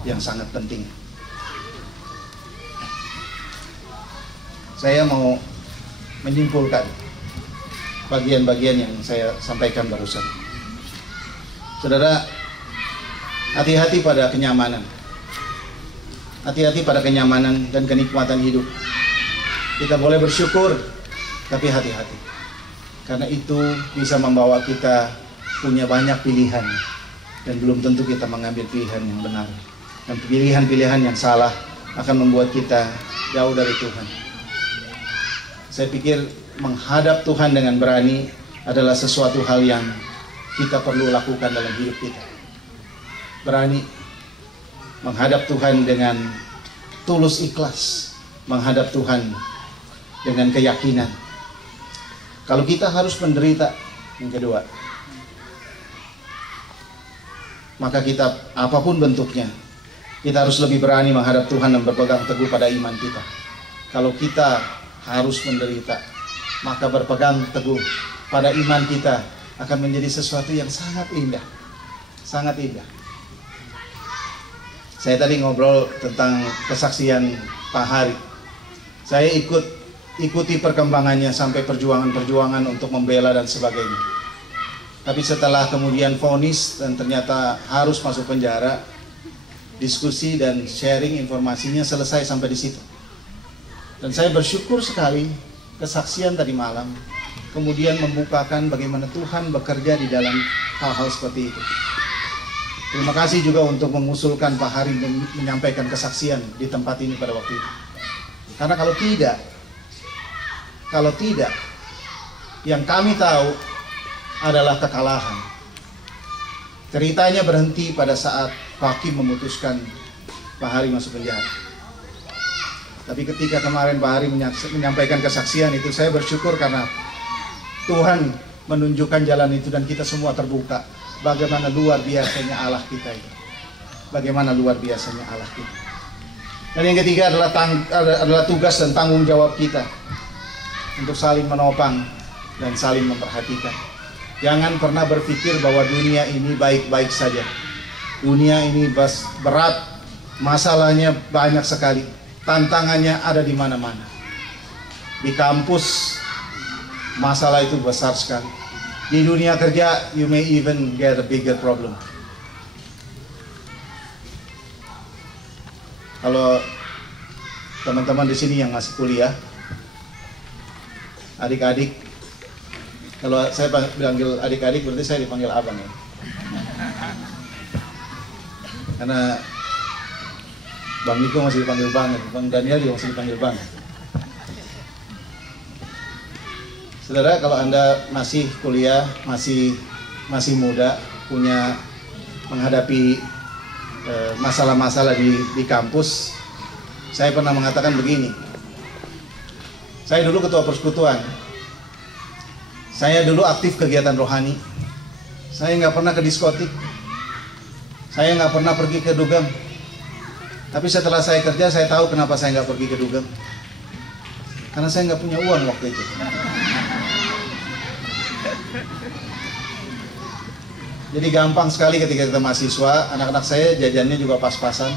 yang sangat penting. Saya mau menyimpulkan bagian-bagian yang saya sampaikan barusan. Saudara, hati-hati pada kenyamanan. Hati-hati pada kenyamanan dan kenikmatan hidup. Kita boleh bersyukur, tapi hati-hati. Karena itu bisa membawa kita punya banyak pilihan, dan belum tentu kita mengambil pilihan yang benar. Dan pilihan-pilihan yang salah akan membuat kita jauh dari Tuhan. Saya pikir menghadap Tuhan dengan berani adalah sesuatu hal yang kita perlu lakukan dalam hidup kita. Berani menghadap Tuhan dengan tulus ikhlas, menghadap Tuhan dengan keyakinan. Kalau kita harus menderita, yang kedua, maka kita apapun bentuknya, kita harus lebih berani menghadap Tuhan dan berpegang teguh pada iman kita. Kalau kita harus menderita, maka berpegang teguh pada iman kita akan menjadi sesuatu yang sangat indah. Sangat indah. Saya tadi ngobrol tentang kesaksian Pak Hari. Saya ikuti perkembangannya sampai perjuangan-perjuangan untuk membela dan sebagainya. Tapi setelah kemudian vonis dan ternyata harus masuk penjara, diskusi dan sharing informasinya selesai sampai di situ. Dan saya bersyukur sekali kesaksian tadi malam kemudian membukakan bagaimana Tuhan bekerja di dalam hal-hal seperti itu. Terima kasih juga untuk mengusulkan Pak Hari menyampaikan kesaksian di tempat ini pada waktu itu. Karena kalau tidak, yang kami tahu adalah kekalahan. Ceritanya berhenti pada saat hakim memutuskan Pak Hari masuk penjara. Tapi ketika kemarin Pak Hari menyampaikan kesaksian itu, saya bersyukur karena Tuhan menunjukkan jalan itu dan kita semua terbuka. Bagaimana luar biasanya Allah kita itu. Bagaimana luar biasanya Allah kita. Dan yang ketiga adalah tugas dan tanggung jawab kita untuk saling menopang dan saling memperhatikan. Jangan pernah berpikir bahwa dunia ini baik-baik saja. Dunia ini berat, masalahnya banyak sekali, tantangannya ada di mana-mana. Di kampus, masalah itu besar sekali. Di dunia kerja, you may even get a bigger problem. Kalau teman-teman di sini yang masih kuliah, adik-adik, kalau saya panggil adik-adik berarti saya dipanggil abang ya. Karena Bang Niko masih dipanggil bang, Bang Daniel juga masih dipanggil bang. Saudara, kalau Anda masih kuliah, masih muda, punya menghadapi masalah-masalah di kampus, saya pernah mengatakan begini. Saya dulu ketua persekutuan. Saya dulu aktif kegiatan rohani. Saya nggak pernah ke diskotik. Saya nggak pernah pergi ke dugem. Tapi setelah saya kerja, saya tahu kenapa saya nggak pergi ke dugem. Karena saya nggak punya uang waktu itu. Jadi gampang sekali ketika kita mahasiswa, anak-anak saya jajannya juga pas-pasan.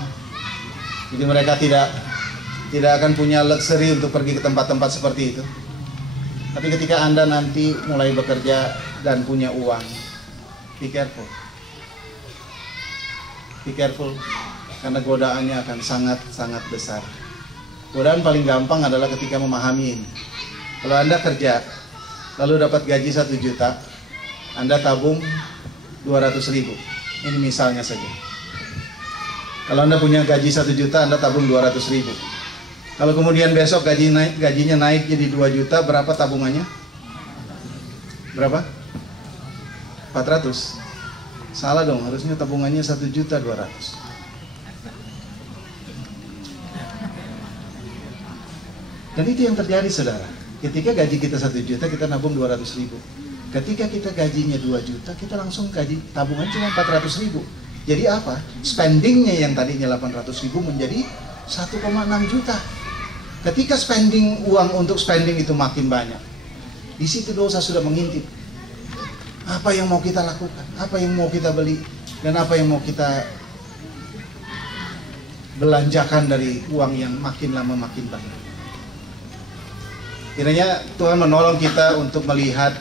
Jadi mereka tidak akan punya luxury untuk pergi ke tempat-tempat seperti itu. Tapi ketika Anda nanti mulai bekerja dan punya uang, be careful. Be careful, karena godaannya akan sangat-sangat besar. Godaan paling gampang adalah ketika memahami ini. Kalau Anda kerja, lalu dapat gaji 1 juta, Anda tabung 200.000. Ini misalnya saja. Kalau Anda punya gaji 1 juta, Anda tabung 200.000. Kalau kemudian besok gajinya naik jadi 2 juta, berapa tabungannya? Berapa? 400. Salah dong, harusnya tabungannya 1.200.000. Dan itu yang terjadi, saudara. Ketika gaji kita 1 juta, kita nabung 200.000. Ketika kita gajinya 2 juta, kita langsung gaji tabungan cuma 400.000. Jadi apa? Spendingnya yang tadinya 800.000 menjadi 1,6 juta. Ketika uang untuk spending itu makin banyak, di situ dosa sudah mengintip. Apa yang mau kita lakukan? Apa yang mau kita beli? Dan apa yang mau kita belanjakan dari uang yang makin lama makin banyak? Kiranya Tuhan menolong kita untuk melihat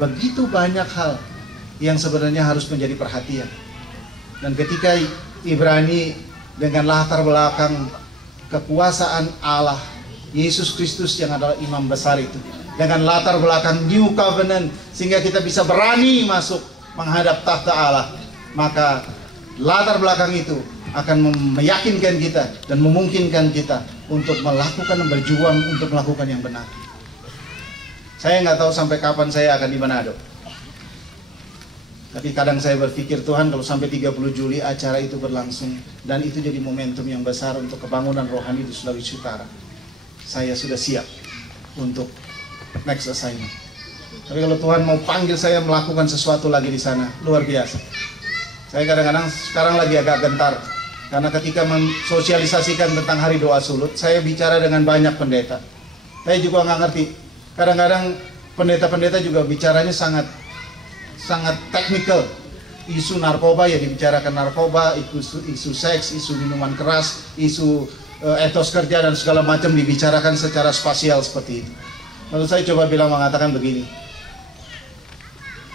begitu banyak hal yang sebenarnya harus menjadi perhatian. Dan ketika Ibrani dengan latar belakang kekuasaan Allah, Yesus Kristus yang adalah imam besar itu, dengan latar belakang New Covenant, sehingga kita bisa berani masuk menghadap tahta Allah, maka latar belakang itu akan meyakinkan kita dan memungkinkan kita untuk melakukan dan berjuang untuk melakukan yang benar. Saya nggak tahu sampai kapan saya akan di Manado. Tapi kadang saya berpikir, Tuhan, kalau sampai 30 Juli acara itu berlangsung dan itu jadi momentum yang besar untuk kebangunan rohani di Sulawesi Utara, saya sudah siap untuk next assignment. Tapi kalau Tuhan mau panggil saya melakukan sesuatu lagi di sana, luar biasa. Saya kadang-kadang sekarang lagi agak gentar, karena ketika mensosialisasikan tentang Hari Doa Sulut, saya bicara dengan banyak pendeta. Saya juga nggak ngerti. Kadang-kadang pendeta-pendeta juga bicaranya sangat teknikal. Isu narkoba ya dibicarakan narkoba, isu seks, isu minuman keras, isu etos kerja dan segala macam dibicarakan secara spasial seperti itu. Lalu saya coba mengatakan begini.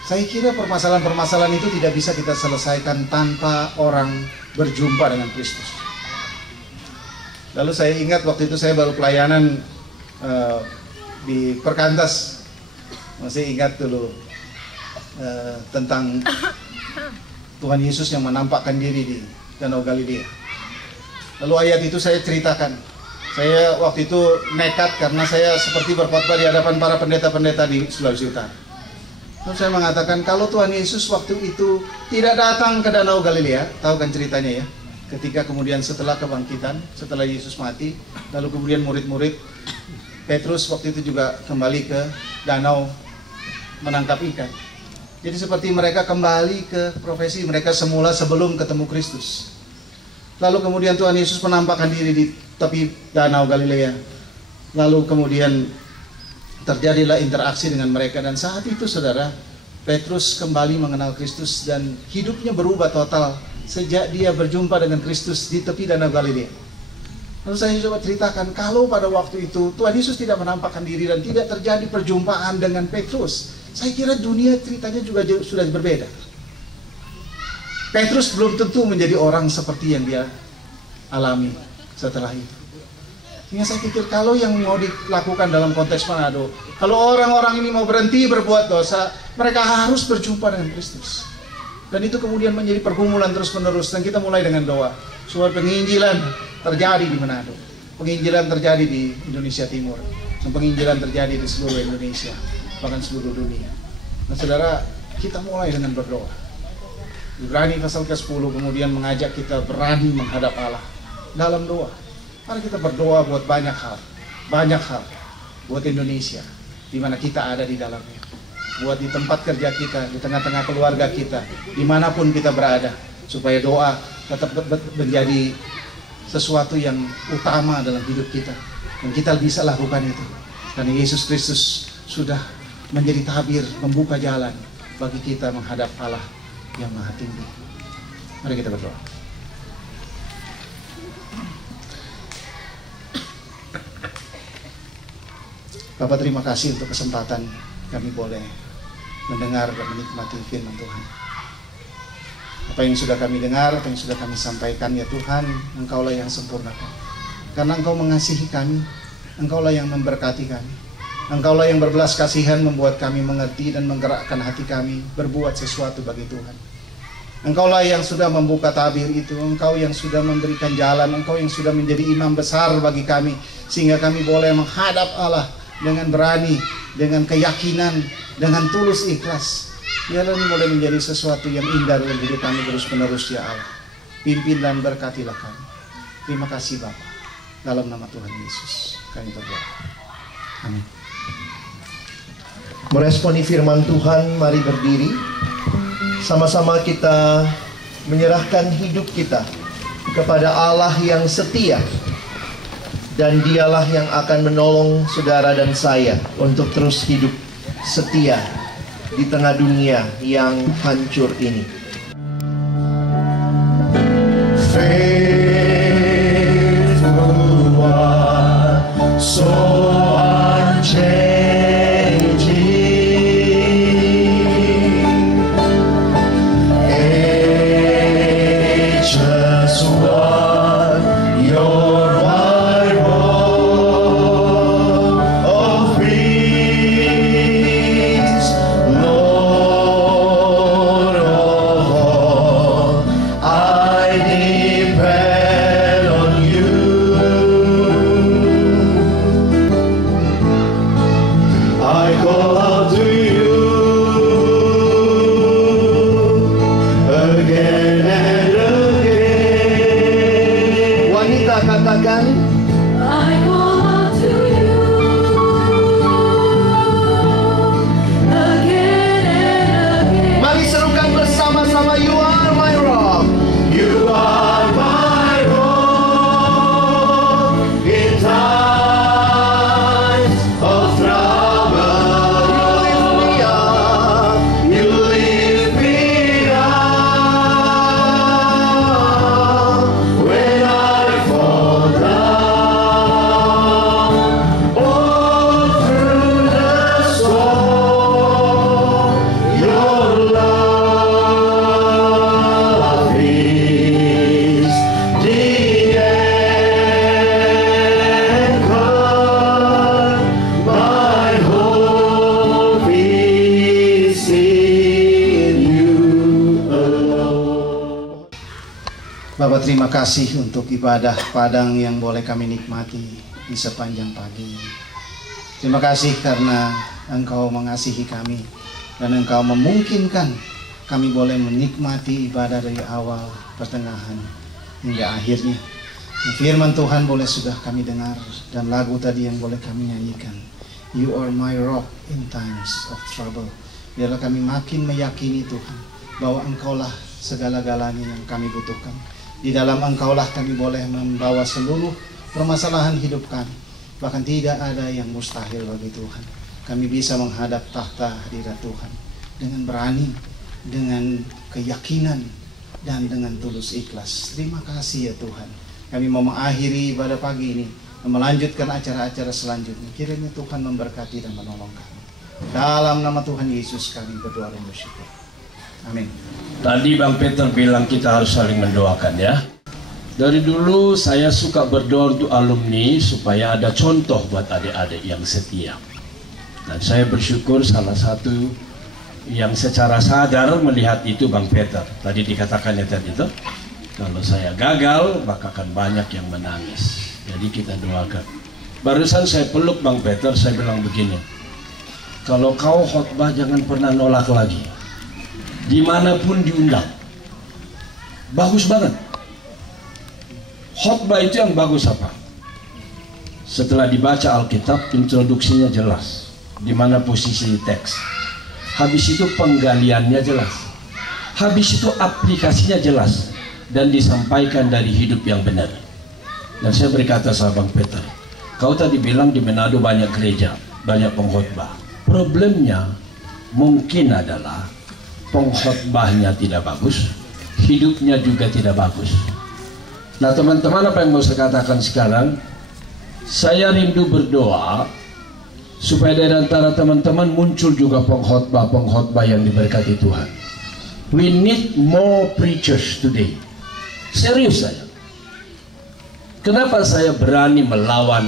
Saya kira permasalahan-permasalahan itu tidak bisa kita selesaikan tanpa orang berjumpa dengan Kristus. Lalu saya ingat waktu itu saya baru pelayanan di Perkantas. Masih ingat dulu tentang Tuhan Yesus yang menampakkan diri di Danau Galilea. Lalu ayat itu saya ceritakan. Saya waktu itu nekat karena saya seperti berkhotbah di hadapan para pendeta-pendeta di Sulawesi Utara. Lalu saya mengatakan, kalau Tuhan Yesus waktu itu tidak datang ke Danau Galilea, tahu kan ceritanya ya? Ketika kemudian setelah kebangkitan, setelah Yesus mati, lalu kemudian murid-murid Petrus waktu itu juga kembali ke danau menangkap ikan. Jadi seperti mereka kembali ke profesi mereka semula sebelum ketemu Kristus. Lalu kemudian Tuhan Yesus menampakkan diri di tepi Danau Galilea. Lalu kemudian terjadilah interaksi dengan mereka. Dan saat itu saudara, Petrus kembali mengenal Kristus dan hidupnya berubah total sejak dia berjumpa dengan Kristus di tepi Danau Galilea. Lalu saya coba ceritakan, kalau pada waktu itu Tuhan Yesus tidak menampakkan diri dan tidak terjadi perjumpaan dengan Petrus, saya kira dunia ceritanya juga sudah berbeda. Petrus belum tentu menjadi orang seperti yang dia alami setelah itu. Sehingga saya pikir kalau yang mau dilakukan dalam konteks Manado, kalau orang-orang ini mau berhenti berbuat dosa, mereka harus berjumpa dengan Kristus. Dan itu kemudian menjadi pergumulan terus-menerus. Dan kita mulai dengan doa supaya penginjilan terjadi di Manado, penginjilan terjadi di Indonesia Timur, dan penginjilan terjadi di seluruh Indonesia, bahkan seluruh dunia. Nah saudara, kita mulai dengan berdoa. Ibrani pasal ke-10 kemudian mengajak kita berani menghadap Allah dalam doa. Mari kita berdoa buat banyak hal buat Indonesia, di mana kita ada di dalamnya, buat di tempat kerja kita, di tengah-tengah keluarga kita, dimanapun kita berada, supaya doa tetap menjadi sesuatu yang utama dalam hidup kita, dan kita bisa lakukan itu karena Yesus Kristus sudah menjadi tabir membuka jalan bagi kita menghadap Allah yang Maha Tinggi. Mari kita berdoa. Bapak terima kasih untuk kesempatan kami boleh mendengar dan menikmati firman Tuhan. Apa yang sudah kami dengar, apa yang sudah kami sampaikan, ya Tuhan, Engkaulah yang sempurnakan. Karena Engkau mengasihi kami, Engkaulah yang memberkati kami. Engkaulah yang berbelas kasihan membuat kami mengerti dan menggerakkan hati kami berbuat sesuatu bagi Tuhan. Engkaulah yang sudah membuka tabir itu, Engkau yang sudah memberikan jalan, Engkau yang sudah menjadi imam besar bagi kami, sehingga kami boleh menghadap Allah dengan berani, dengan keyakinan, dengan tulus ikhlas. Biarlah ini boleh menjadi sesuatu yang indah dalam hidup kami terus menerus, ya Allah. Pimpin dan berkatilah kami. Terima kasih Bapa. Dalam nama Tuhan Yesus kami berdoa. Amin. Meresponi firman Tuhan, mari berdiri. Sama-sama kita menyerahkan hidup kita kepada Allah yang setia. Dan dialah yang akan menolong saudara dan saya untuk terus hidup setia di tengah dunia yang hancur ini. Faithful one, so unchanging. Bapak terima kasih untuk ibadah padang yang boleh kami nikmati di sepanjang pagi. Terima kasih karena Engkau mengasihi kami dan Engkau memungkinkan kami boleh menikmati ibadah dari awal, pertengahan, hingga akhirnya. Firman Tuhan boleh sudah kami dengar dan lagu tadi yang boleh kami nyanyikan. You are my rock in times of trouble. Biarlah kami makin meyakini Tuhan bahwa Engkaulah segala-galanya yang kami butuhkan. Di dalam Engkaulah kami boleh membawa seluruh permasalahan hidup kami. Bahkan tidak ada yang mustahil bagi Tuhan. Kami bisa menghadap tahta hadirat Tuhan dengan berani, dengan keyakinan, dan dengan tulus ikhlas. Terima kasih ya Tuhan. Kami mau mengakhiri ibadah pagi ini, melanjutkan acara-acara selanjutnya. Kiranya Tuhan memberkati dan menolong kami. Dalam nama Tuhan Yesus kami berdoa dan bersyukur. Amin. Tadi Bang Peter bilang kita harus saling mendoakan ya. Dari dulu saya suka berdoa untuk alumni supaya ada contoh buat adik-adik yang setia. Dan saya bersyukur salah satu yang secara sadar melihat itu Bang Peter. Tadi dikatakannya tadi itu, kalau saya gagal maka akan banyak yang menangis. Jadi kita doakan. Barusan saya peluk Bang Peter, saya bilang begini, kalau kau khotbah jangan pernah nolak lagi. Dimanapun diundang, bagus banget. Khotbah itu yang bagus apa? Setelah dibaca Alkitab, introduksinya jelas, di mana posisi teks. Habis itu penggaliannya jelas. Habis itu aplikasinya jelas dan disampaikan dari hidup yang benar. Dan saya berkata sama Bang Peter, kau tadi bilang di Manado banyak gereja, banyak pengkhotbah. Problemnya mungkin adalah pengkhotbahnya tidak bagus, hidupnya juga tidak bagus. Nah teman-teman, apa yang mau saya katakan sekarang? Saya rindu berdoa supaya dari antara teman-teman muncul juga pengkhotbah yang diberkati Tuhan. We need more preachers today. Serius saya. Kenapa saya berani melawan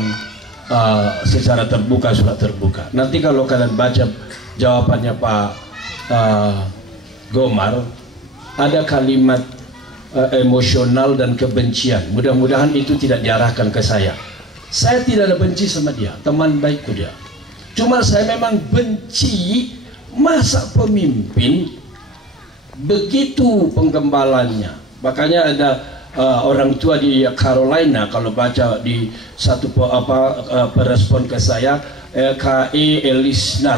secara terbuka, surat terbuka? Nanti kalau kalian baca jawabannya Pak Gomar, ada kalimat emosional dan kebencian. Mudah-mudahan itu tidak diarahkan ke saya. Saya tidak ada benci sama dia, teman baikku dia. Cuma saya memang benci masa pemimpin begitu penggembalannya. Makanya ada orang tua di Carolina, kalau baca di satu respon ke saya, K.E. Elisnar,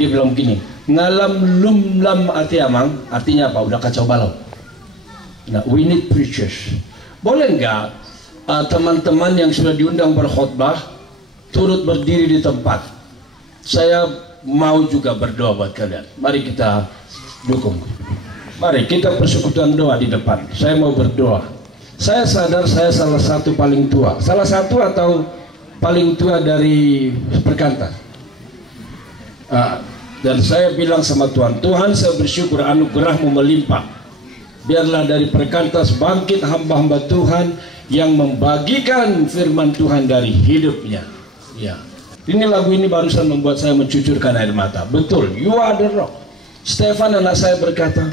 dia bilang begini, ngalam lumlam ati amang, artinya apa? Udah kacau balau. Nah, we need preachers. Boleh nggak teman-teman yang sudah diundang berkhotbah turut berdiri di tempat? Saya mau juga berdoa buat kalian. Mari kita dukung. Mari kita persekutuan doa di depan. Saya mau berdoa. Saya sadar saya salah satu paling tua. Salah satu atau paling tua dari perkantas. Dan saya bilang sama Tuhan, Tuhan saya bersyukur anugerah-Mu melimpah. Biarlah dari perkantas bangkit hamba-hamba Tuhan yang membagikan firman Tuhan dari hidupnya. Ya. Ini lagu ini barusan membuat saya mencucurkan air mata. Betul, you are the rock. Stefan anak saya berkata,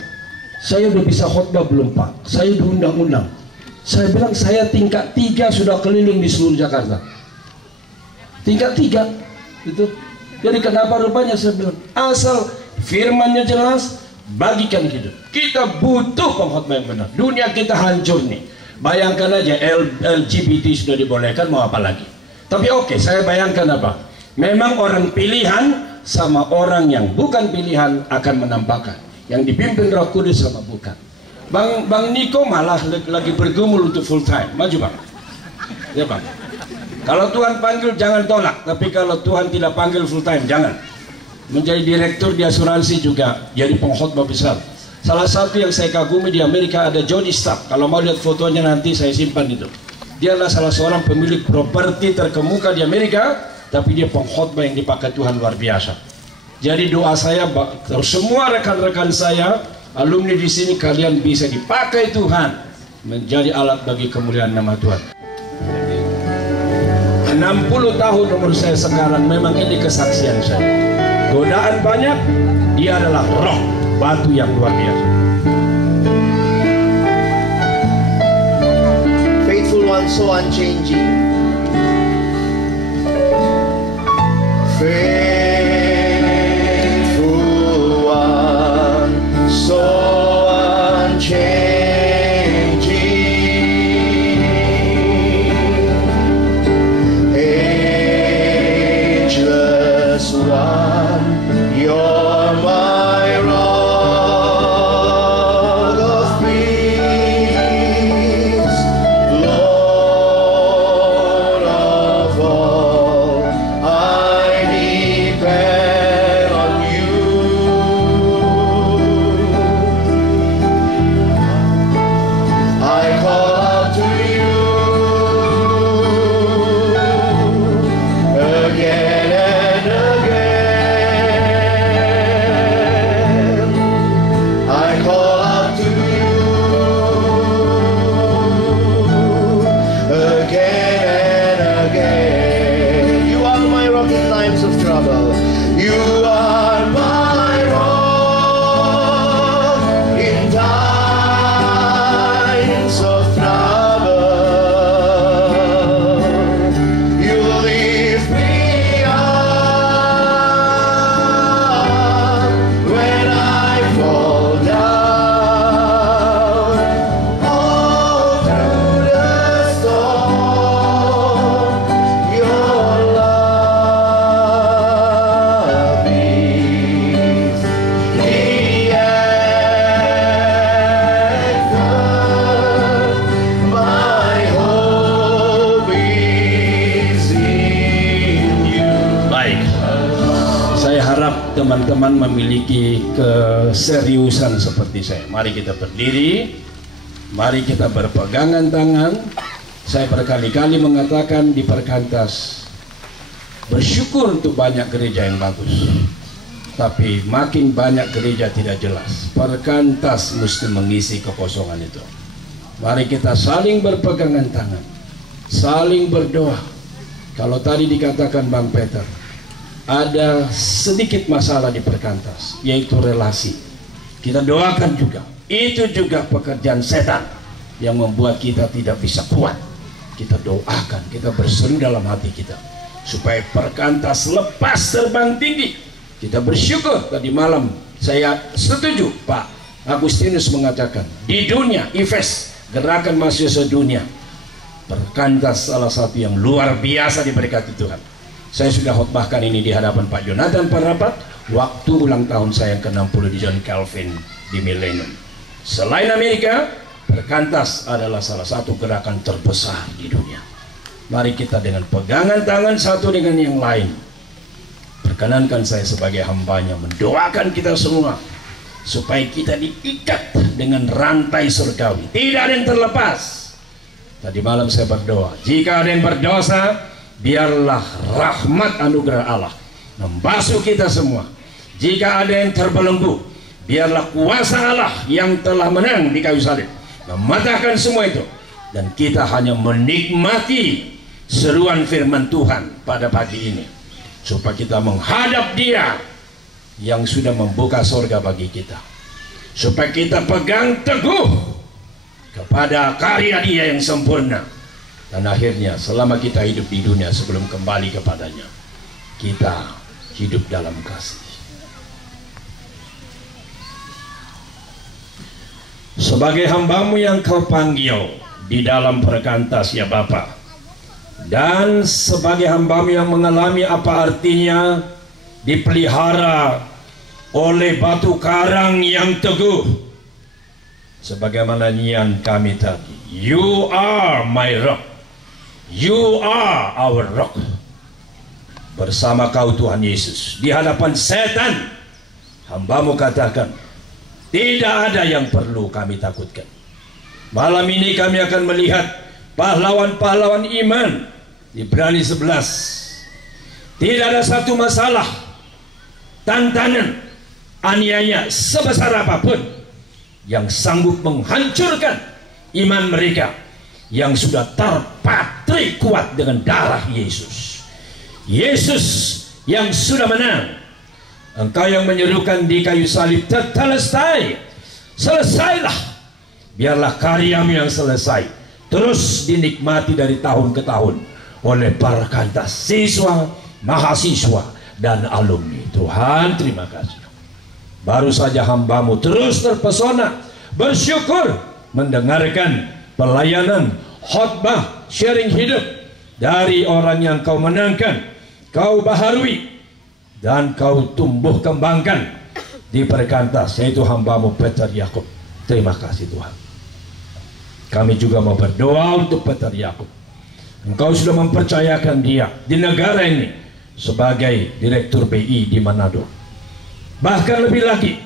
saya udah bisa khotbah belum Pak? Saya diundang-undang. Saya bilang saya tingkat 3 sudah keliling di seluruh Jakarta. Tingkat 3 itu. Jadi kenapa rupanya saya bilang, asal firmannya jelas, bagikan hidup. Kita butuh pengkhotbah yang benar. Dunia kita hancur nih. Bayangkan aja LGBT sudah dibolehkan, mau apa lagi? Tapi oke, saya bayangkan apa? Memang orang pilihan sama orang yang bukan pilihan akan menampakkan. Yang dipimpin Roh Kudus sama bukan. Bang Niko malah lagi bergumul untuk full time. Maju Bang. Ya Bang. Kalau Tuhan panggil jangan tolak. Tapi kalau Tuhan tidak panggil full time, jangan. Menjadi direktur di asuransi juga jadi pengkhotbah besar. Salah satu yang saya kagumi di Amerika ada Johnny Stark. Kalau mau lihat fotonya nanti saya simpan itu. Dia adalah salah seorang pemilik properti terkemuka di Amerika, tapi dia pengkhotbah yang dipakai Tuhan luar biasa. Jadi doa saya, semua rekan-rekan saya, alumni di sini, kalian bisa dipakai Tuhan menjadi alat bagi kemuliaan nama Tuhan. 60 tahun umur saya sekarang, memang ini kesaksian saya. Godaan banyak, dia adalah roh, batu yang luar biasa. One so unchanging, faithful one so unchanging, ageless one, you're my rock of peace, Lord of all, I depend on you. I call out to you again and again. I call out to you again and again. You are my rock in times of trouble. You are my rock in times of trouble. You lift me up when I fall down. All through the storm, your love is the anchor. My hope is in you. Baik, saya harap teman-teman memiliki keseriusan seperti saya. Mari kita berdiri, mari kita berpegangan tangan. Saya berkali-kali mengatakan di perkantas, Bersyukur untuk banyak gereja yang bagus, tapi makin banyak gereja tidak jelas. Perkantas mesti mengisi kekosongan itu. Mari kita saling berpegangan tangan, saling berdoa. Kalau tadi dikatakan Bang Peter, ada sedikit masalah di Perkantas, yaitu relasi. Kita doakan juga. Itu juga pekerjaan setan yang membuat kita tidak bisa kuat. Kita doakan, kita berseru dalam hati kita supaya Perkantas lepas terbang tinggi. Kita bersyukur tadi malam saya setuju Pak Agustinus mengatakan di dunia IFES, Gerakan Mahasiswa Dunia, Perkantas salah satu yang luar biasa diberkati Tuhan. Saya sudah khotbahkan ini di hadapan Pak Jonathan Parapat waktu ulang tahun saya ke-60 di John Calvin di Millennium. Selain Amerika, Perkantas adalah salah satu gerakan terbesar di dunia. Mari kita dengan pegangan tangan satu dengan yang lain, perkenankan saya sebagai hambanya mendoakan kita semua supaya kita diikat dengan rantai surgawi. Tidak ada yang terlepas. Tadi malam saya berdoa, jika ada yang berdosa, biarlah rahmat anugerah Allah membasuh kita semua. Jika ada yang terbelenggu, biarlah kuasa Allah yang telah menang di kayu salib mematahkan semua itu, dan kita hanya menikmati seruan firman Tuhan pada pagi ini supaya kita menghadap Dia yang sudah membuka surga bagi kita, supaya kita pegang teguh kepada karya Dia yang sempurna, dan akhirnya selama kita hidup di dunia sebelum kembali kepadanya, kita hidup dalam kasih. Sebagai hamba-Mu yang Kau panggil di dalam Perkantas ya Bapa, dan sebagai hamba-Mu yang mengalami apa artinya dipelihara oleh batu karang yang teguh, sebagaimana nyanyian kami tadi, You are my rock, You are our rock. Bersama Kau Tuhan Yesus, di hadapan setan, hamba-Mu katakan, tidak ada yang perlu kami takutkan. Malam ini kami akan melihat pahlawan-pahlawan iman. Ibrani 11. Tidak ada satu masalah, tantangan, aniaya sebesar apapun yang sanggup menghancurkan iman mereka yang sudah terpatri kuat dengan darah Yesus. Yesus yang sudah menang. Engkau yang menyerukan di kayu salib, tetelestai, selesailah. Biarlah karya-Mu yang selesai terus dinikmati dari tahun ke tahun oleh Perkantas, siswa, mahasiswa, dan alumni. Tuhan, terima kasih. Baru saja hamba-Mu terus terpesona, bersyukur mendengarkan pelayanan, khotbah, sharing hidup dari orang yang Kau menangkan, Kau baharui, dan Kau tumbuh kembangkan di Perkantas, yaitu hamba-Mu Peter Yakub. Terima kasih Tuhan. Kami juga mau berdoa untuk Peter Yakub. Engkau sudah mempercayakan dia di negara ini sebagai Direktur BI di Manado. Bahkan lebih lagi,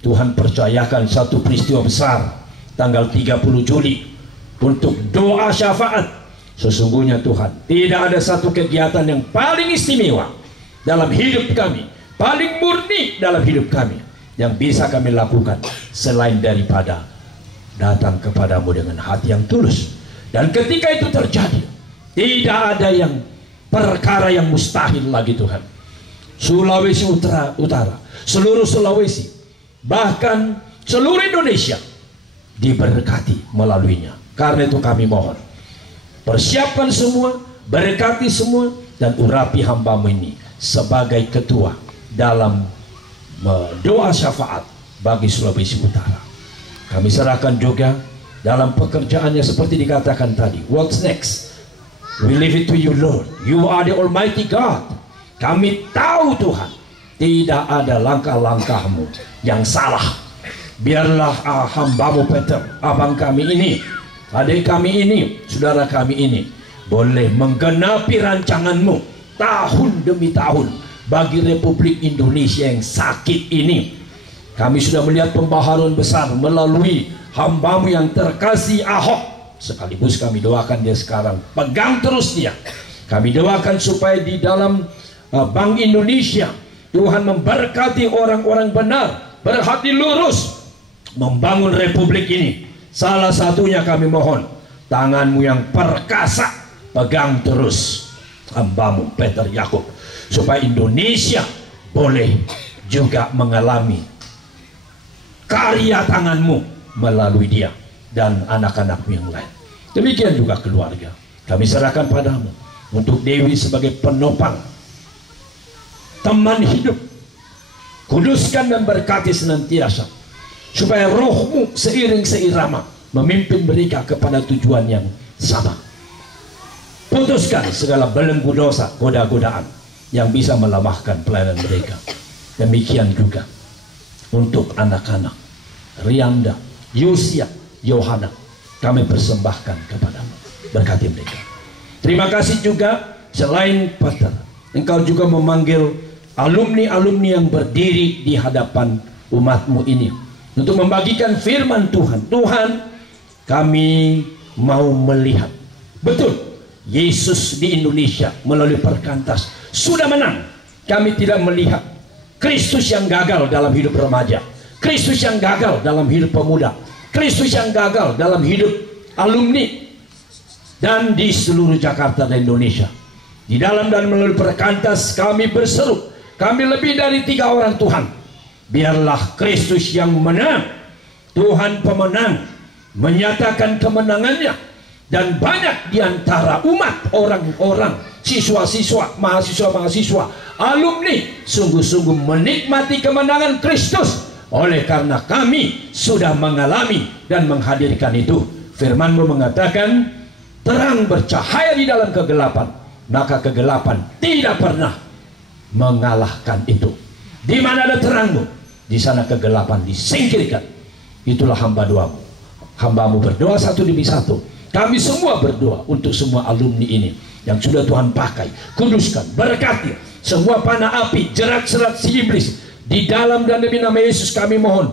Tuhan percayakan satu peristiwa besar tanggal 30 Juli untuk doa syafaat. Sesungguhnya Tuhan, tidak ada satu kegiatan yang paling istimewa dalam hidup kami, paling murni dalam hidup kami, yang bisa kami lakukan selain daripada datang kepadamu dengan hati yang tulus. Dan ketika itu terjadi, tidak ada yang perkara yang mustahil lagi Tuhan. Sulawesi Utara, seluruh Sulawesi, bahkan seluruh Indonesia diberkati melaluinya. Karena itu kami mohon, persiapkan semua, berkati semua, dan urapi hamba-Mu ini sebagai ketua dalam doa syafaat bagi Sulawesi Utara. Kami serahkan juga dalam pekerjaannya seperti dikatakan tadi. What's next? We leave it to you, Lord. You are the Almighty God. Kami tahu Tuhan, tidak ada langkah-langkah-Mu yang salah. Biarlah hamba-Mu Peter, abang kami ini, adik kami ini, saudara kami ini, boleh menggenapi rancangan-Mu tahun demi tahun bagi Republik Indonesia yang sakit ini. Kami sudah melihat pembaharuan besar melalui hamba-Mu yang terkasih Ahok. Sekaligus kami doakan dia sekarang, pegang terus dia. Kami doakan supaya di dalam Bank Indonesia Tuhan memberkati orang-orang benar, berhati lurus, membangun republik ini. Salah satunya kami mohon, tanganmu yang perkasa pegang terus hambamu Peter Yakub, supaya Indonesia boleh juga mengalami karya tanganmu melalui dia dan anak-anakmu yang lain. Demikian juga keluarga, kami serahkan padamu untuk Dewi sebagai penopang, teman hidup. Kuduskan dan berkati senantiasa, supaya rohmu seiring seirama memimpin mereka kepada tujuan yang sama. Putuskan segala belenggu dosa, goda-godaan yang bisa melemahkan pelayanan mereka. Demikian juga untuk anak-anak Rianda, Yosia, Yohana, kami persembahkan kepadamu. Berkati mereka. Terima kasih juga, selain Pater, engkau juga memanggil alumni-alumni yang berdiri di hadapan umatmu ini untuk membagikan firman Tuhan. Tuhan, kami mau melihat betul Yesus di Indonesia melalui perkantas sudah menang. Kami tidak melihat Kristus yang gagal dalam hidup remaja, Kristus yang gagal dalam hidup pemuda, Kristus yang gagal dalam hidup alumni dan di seluruh Jakarta dan Indonesia. Di dalam dan melalui perkantas kami berseru, kami lebih dari 3 orang Tuhan. Biarlah Kristus yang menang, Tuhan pemenang, menyatakan kemenangannya. Dan banyak di antara umat, orang-orang, siswa-siswa, mahasiswa-mahasiswa, alumni sungguh-sungguh menikmati kemenangan Kristus. Oleh karena kami sudah mengalami dan menghadirkan itu. Firman-Mu mengatakan, terang bercahaya di dalam kegelapan, maka kegelapan tidak pernah mengalahkan itu. Di mana ada terang-Mu, di sana kegelapan disingkirkan. Itulah hamba doamu. Hambamu berdoa satu demi satu. Kami semua berdoa untuk semua alumni ini yang sudah Tuhan pakai, kuduskan, berkati semua panah api, jerat-jerat si iblis di dalam dan demi nama Yesus. Kami mohon,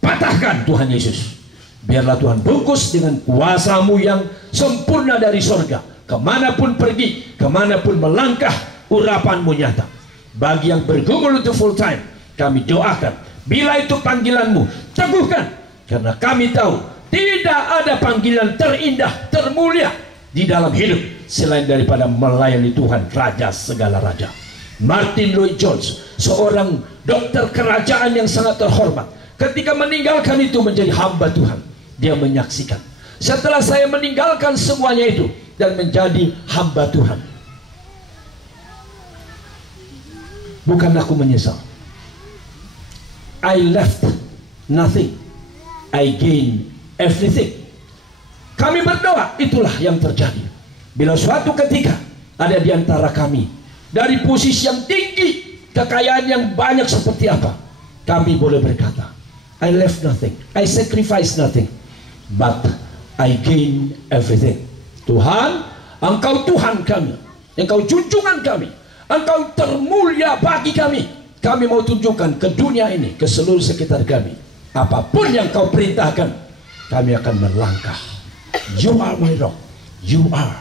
patahkan Tuhan Yesus. Biarlah Tuhan bungkus dengan kuasa-Mu yang sempurna dari sorga. Kemanapun pergi, kemanapun melangkah, urapan-Mu nyata. Bagi yang bergumul untuk full time, kami doakan, bila itu panggilan-Mu, teguhkan. Karena kami tahu tidak ada panggilan terindah, termulia di dalam hidup selain daripada melayani Tuhan, Raja segala raja. Martin Lloyd Jones, seorang dokter kerajaan yang sangat terhormat, ketika meninggalkan itu menjadi hamba Tuhan, dia menyaksikan, setelah saya meninggalkan semuanya itu dan menjadi hamba Tuhan, bukan aku menyesal. I left nothing, I gained everything. Kami berdoa, itulah yang terjadi. Bila suatu ketika ada di antara kami dari posisi yang tinggi, kekayaan yang banyak seperti apa, kami boleh berkata, I left nothing, I sacrificed nothing, but I gain everything. Tuhan, Engkau Tuhan kami, Engkau junjungan kami, Engkau termulia bagi kami. Kami mau tunjukkan ke dunia ini, ke seluruh sekitar kami, apapun yang Kau perintahkan, kami akan melangkah. You are my rock, you are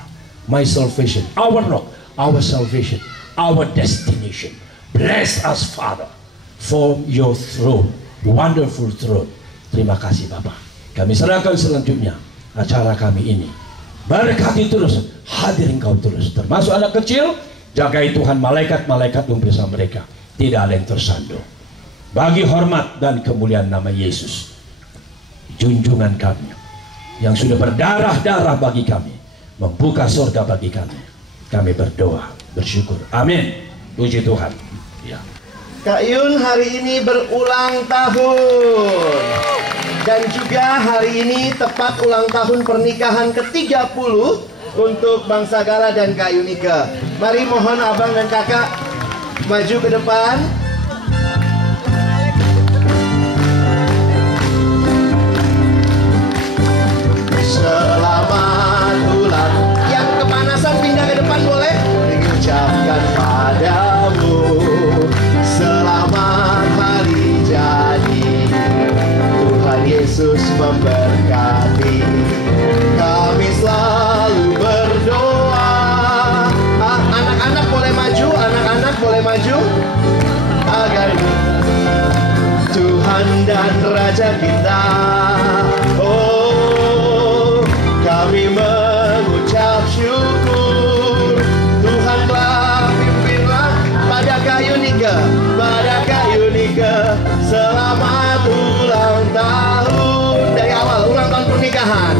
my salvation, our rock, our salvation, our destination. Bless us, Father, for your throne, wonderful throne. Terima kasih Bapa. Kami serahkan selanjutnya acara kami ini. Berkati terus, hadir Engkau terus. Termasuk anak kecil, jagai Tuhan malaikat-malaikatmu bersama mereka. Tidak ada yang tersandung. Bagi hormat dan kemuliaan nama Yesus, junjungan kami yang sudah berdarah-darah bagi kami, membuka surga bagi kami. Kami berdoa, bersyukur. Amin. Puji Tuhan. Ya. Kak Yun hari ini berulang tahun. Dan juga hari ini tepat ulang tahun pernikahan ke-30 untuk Bang Sagala dan Kak Yunika. Mari mohon abang dan kakak maju ke depan. Selamat ulang. Yang kepanasan pindah ke depan boleh? Mengucapkan padamu selamat hari jadi. Tuhan Yesus memberkati. Kami selalu berdoa maju? Agar Tuhan dan Raja kita, oh kami mengucap syukur. Tuhan telah pimpinlah pada kayu nikah, selamat ulang tahun. Dari awal ulang tahun pernikahan.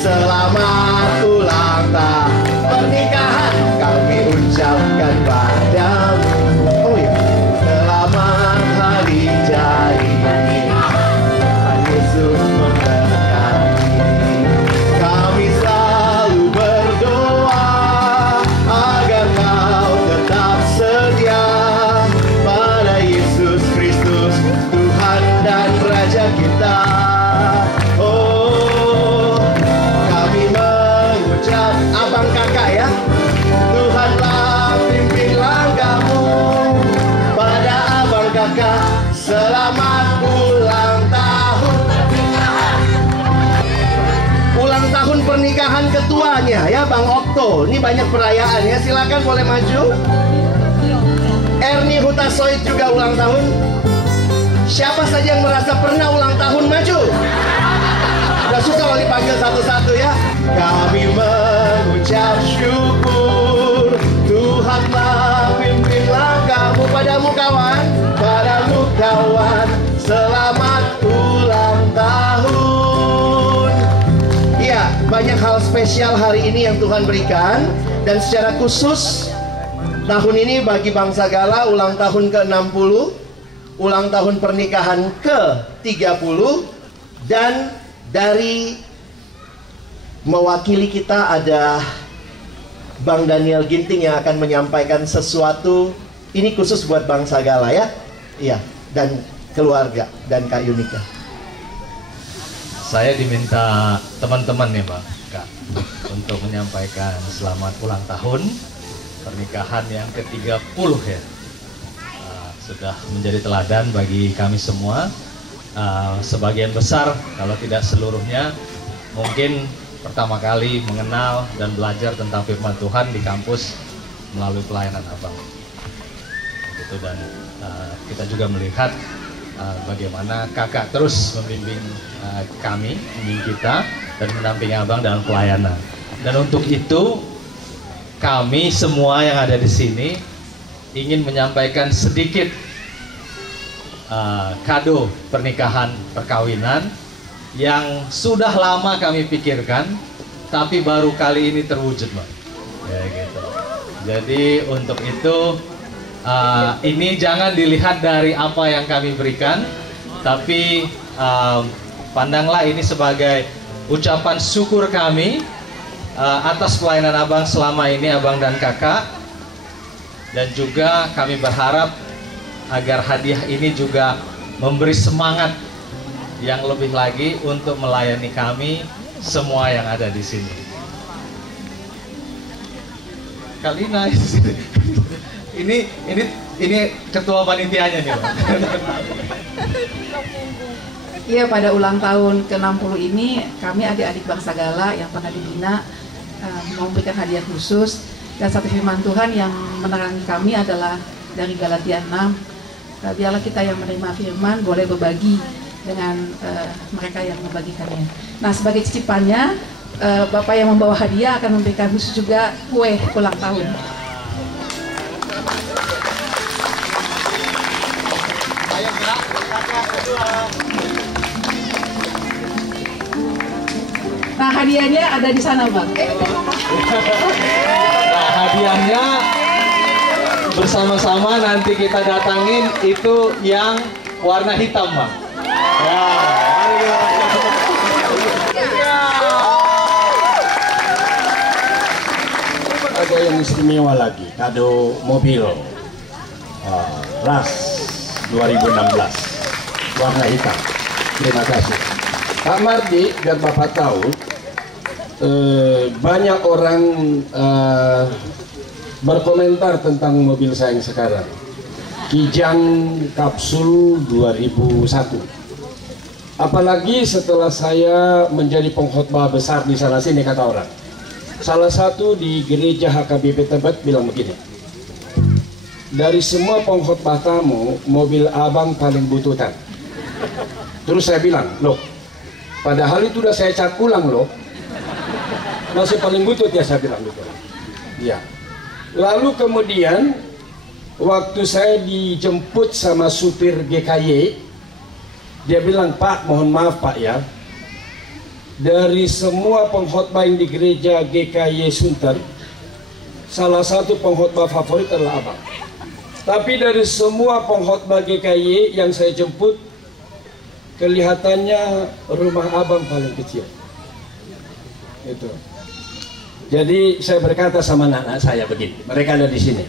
Selamat ulang tahun pernikahan kami ucapkan padamu. Oh ya, selamat hari jadi. Yesus memberkati. Kami selalu berdoa agar kau tetap setia pada Yesus Kristus, Tuhan dan Raja kita. Oh, kami mengucap abang kakak ya. Tuhanlah pimpin langkahmu pada abang kakak. Selamat ulang tahun pernikahan. Ulang tahun pernikahan ketuanya ya Bang Okto. Ini banyak perayaan ya. Silakan boleh maju. Ernie Hutasoid juga ulang tahun. Siapa saja yang merasa pernah ulang tahun maju? Udah susah kalau dipanggil satu-satu ya. Kami mengucap syukur. Tuhanlah pimpin langkahmu. Padamu kawan, padamu kawan. Selamat ulang tahun. Iya, banyak hal spesial hari ini yang Tuhan berikan. Dan secara khusus tahun ini bagi Bangsa Gala ulang tahun ke-60, ulang tahun pernikahan ke-30, dan dari mewakili kita ada Bang Daniel Ginting yang akan menyampaikan sesuatu. Ini khusus buat Bangsa Gala ya. Iya, dan keluarga dan Kak Yunika. Saya diminta teman-teman ya Bang Kak untuk menyampaikan selamat ulang tahun pernikahan yang ke-30 ya. Sudah menjadi teladan bagi kami semua. Sebagian besar, kalau tidak seluruhnya, mungkin pertama kali mengenal dan belajar tentang firman Tuhan di kampus melalui pelayanan Abang. Gitu, dan kita juga melihat bagaimana kakak terus membimbing kami, membimbing kita, dan mendampingi Abang dalam pelayanan. Dan untuk itu, kami semua yang ada di sini ingin menyampaikan sedikit kado pernikahan perkawinan yang sudah lama kami pikirkan, tapi baru kali ini terwujud, Bang. Ya gitu. Jadi untuk itu ini jangan dilihat dari apa yang kami berikan, tapi pandanglah ini sebagai ucapan syukur kami atas pelayanan Abang selama ini, Abang dan kakak. Dan juga kami berharap agar hadiah ini juga memberi semangat yang lebih lagi untuk melayani kami semua yang ada di sini. Kalina ini ketua panitianya nih, Bang. Iya, pada ulang tahun ke-60 ini kami adik-adik Bangsa Gala yang pernah dibina memberikan hadiah khusus. Dan satu firman Tuhan yang menerangi kami adalah dari Galatia 6. Biarlah kita yang menerima firman boleh berbagi dengan mereka yang membagikannya. Nah, sebagai cicipannya, Bapak yang membawa hadiah akan memberikan khusus juga kue ulang tahun. Nah, hadiahnya ada di sana, Bang. Nah, hadiahnya bersama-sama nanti kita datangin, itu yang warna hitam, Bang. Ya, ada yang istimewa lagi, kado mobil RAS 2016 warna hitam. Terima kasih Pak Mardi. Biar Bapak tahu, banyak orang berkomentar tentang mobil saya yang sekarang, Kijang Kapsul 2001. Apalagi setelah saya menjadi pengkhotbah besar di sana sini, kata orang. Salah satu di gereja HKBP Tebet bilang begini, dari semua pengkhotbah tamu, mobil abang paling bututan. Terus saya bilang, loh, padahal itu udah saya cat ulang loh, masih paling butut ya, saya bilang gitu. Ya. Lalu kemudian waktu saya dijemput sama supir GKY, dia bilang, Pak, mohon maaf Pak ya, dari semua pengkhotbah yang di gereja GKY Sunter, salah satu pengkhotbah favorit adalah abang. Tapi dari semua pengkhotbah GKY yang saya jemput, kelihatannya rumah abang paling kecil. Itu. Jadi saya berkata sama anak-anak saya begini, mereka ada di sini.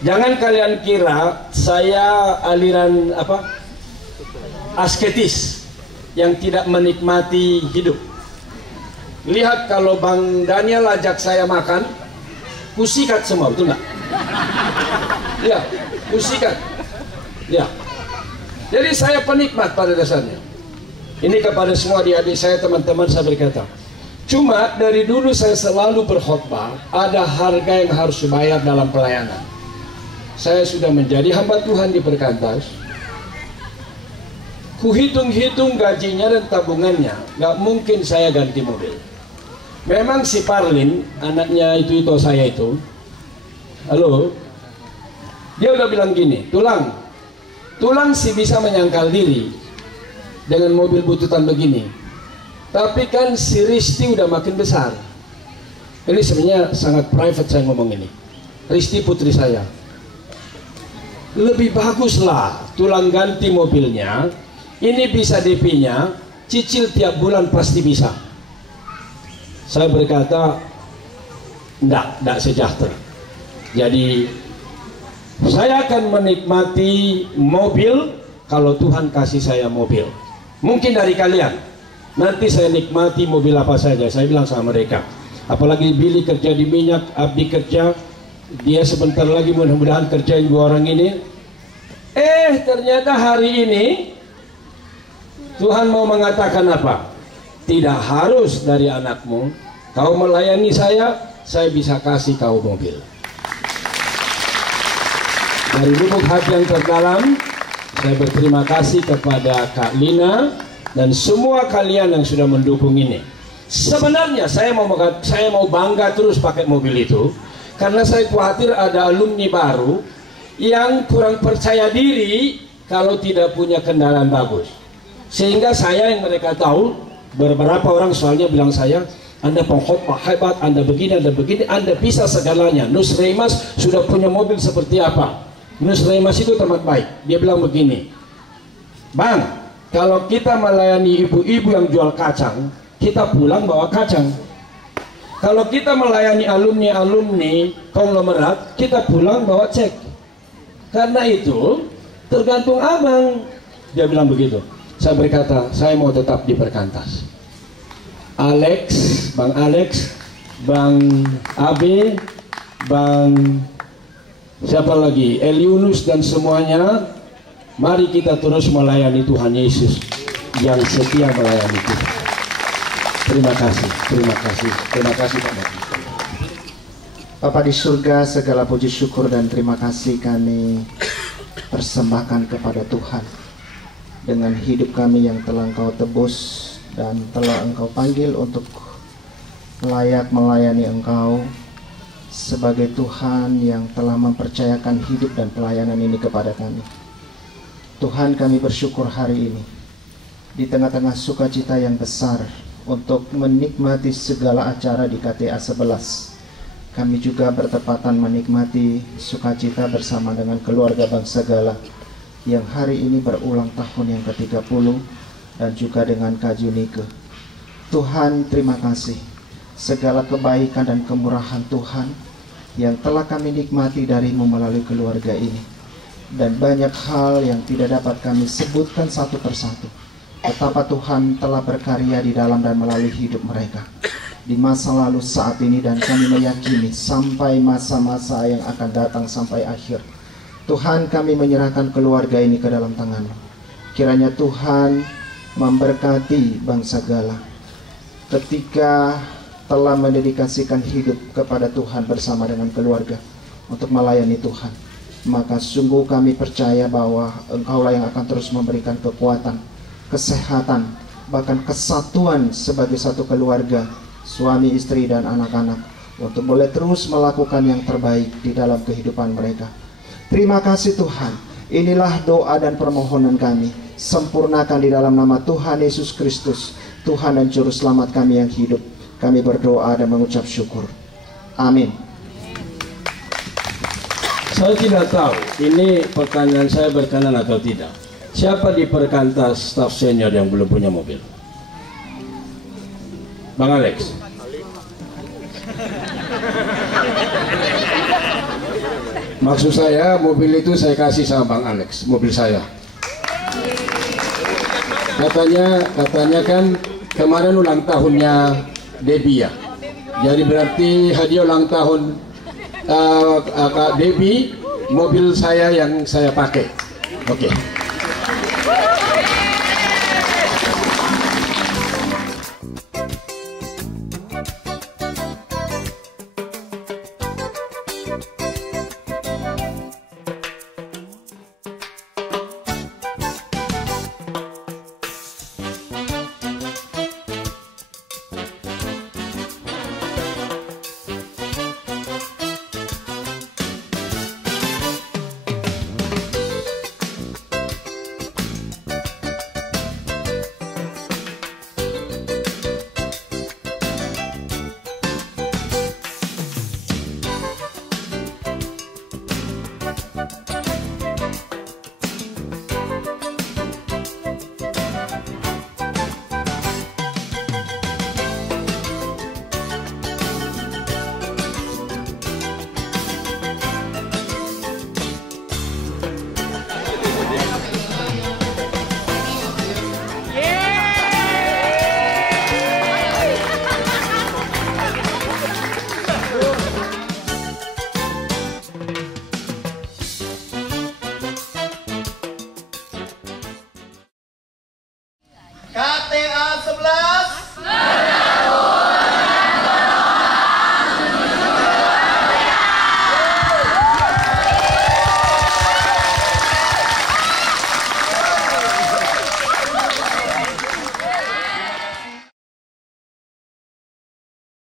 Jangan kalian kira saya aliran asketis yang tidak menikmati hidup. Lihat kalau Bang Daniel ajak saya makan, kusikat semua, betul nggak? Ya, kusikat. Ya. Jadi saya penikmat pada dasarnya. Ini kepada semua adik-adik saya, teman-teman, saya berkata, cuma dari dulu saya selalu berkhotbah, ada harga yang harus dibayar dalam pelayanan. Saya sudah menjadi hamba Tuhan di Perkantas. Kuhitung-hitung gajinya dan tabungannya, nggak mungkin saya ganti mobil. Memang si Parlin, anaknya itu saya itu, halo, dia udah bilang gini, tulang sih bisa menyangkal diri dengan mobil bututan begini. Tapi kan si Risti udah makin besar. Ini sebenarnya sangat private saya ngomong ini. Risti putri saya. Lebih baguslah tulang ganti mobilnya. Ini bisa DP-nya, cicil tiap bulan pasti bisa. Saya berkata, enggak sejahtera. Jadi saya akan menikmati mobil kalau Tuhan kasih saya mobil. Mungkin dari kalian, nanti saya nikmati mobil apa saja. Saya bilang sama mereka, apalagi Billy kerja di minyak, Abdi kerja, dia sebentar lagi mudah-mudahan kerjain 2 orang ini. Ternyata hari ini Tuhan mau mengatakan apa? Tidak harus dari anakmu, kau melayani saya bisa kasih kau mobil. Dari lubuk hati yang terdalam, saya berterima kasih kepada Kak Lina dan semua kalian yang sudah mendukung ini. Sebenarnya saya mau bangga terus pakai mobil itu, karena saya khawatir ada alumni baru yang kurang percaya diri kalau tidak punya kendaraan bagus. Sehingga saya yang mereka tahu, beberapa orang soalnya bilang saya, Anda pengkhotbah hebat, Anda begini, Anda bisa segalanya. Nus Reimas sudah punya mobil seperti apa? Nus Reimas itu teman baik. Dia bilang begini, Bang, kalau kita melayani ibu-ibu yang jual kacang, kita pulang bawa kacang. Kalau kita melayani alumni konglomerat, kita pulang bawa cek. Karena itu tergantung abang. Dia bilang begitu. Saya berkata, saya mau tetap di Perkantas. Bang Alex, Bang Abe, Bang siapa lagi, Eliunus dan semuanya, mari kita terus melayani Tuhan Yesus yang setia melayani kita. Terima kasih Pak. Bapa di surga, segala puji syukur dan terima kasih kami persembahkan kepada Tuhan dengan hidup kami yang telah Engkau tebus dan telah Engkau panggil untuk layak melayani Engkau sebagai Tuhan yang telah mempercayakan hidup dan pelayanan ini kepada kami. Tuhan, kami bersyukur hari ini di tengah-tengah sukacita yang besar untuk menikmati segala acara di KTA 11. Kami juga bertepatan menikmati sukacita bersama dengan keluarga Bangsa Gala yang hari ini berulang tahun yang ke-30 dan juga dengan Kak Junike. Tuhan, terima kasih segala kebaikan dan kemurahan Tuhan yang telah kami nikmati darimu melalui keluarga ini, dan banyak hal yang tidak dapat kami sebutkan satu persatu betapa Tuhan telah berkarya di dalam dan melalui hidup mereka di masa lalu, saat ini, dan kami meyakini sampai masa-masa yang akan datang sampai akhir. Tuhan, kami menyerahkan keluarga ini ke dalam tangan-Mu. Kiranya Tuhan memberkati Bangsa Gala ketika telah mendedikasikan hidup kepada Tuhan bersama dengan keluarga untuk melayani Tuhan. maka sungguh kami percaya bahwa Engkaulah yang akan terus memberikan kekuatan, kesehatan, bahkan kesatuan sebagai satu keluarga, suami, istri, dan anak-anak, untuk boleh terus melakukan yang terbaik di dalam kehidupan mereka. Terima kasih Tuhan. Inilah doa dan permohonan kami. Sempurnakan di dalam nama Tuhan Yesus Kristus, Tuhan dan Juru Selamat kami yang hidup. Kami berdoa dan mengucap syukur. Amin. Saya tidak tahu ini pertanyaan saya berkenan atau tidak. Siapa di Perkantas staf senior yang belum punya mobil? Bang Alex. Maksud saya mobil itu saya kasih sama Bang Alex, mobil saya. Katanya kan kemarin ulang tahunnya Debbie ya. Jadi berarti hadiah ulang tahun Kak Debbie, mobil saya yang saya pakai. Oke.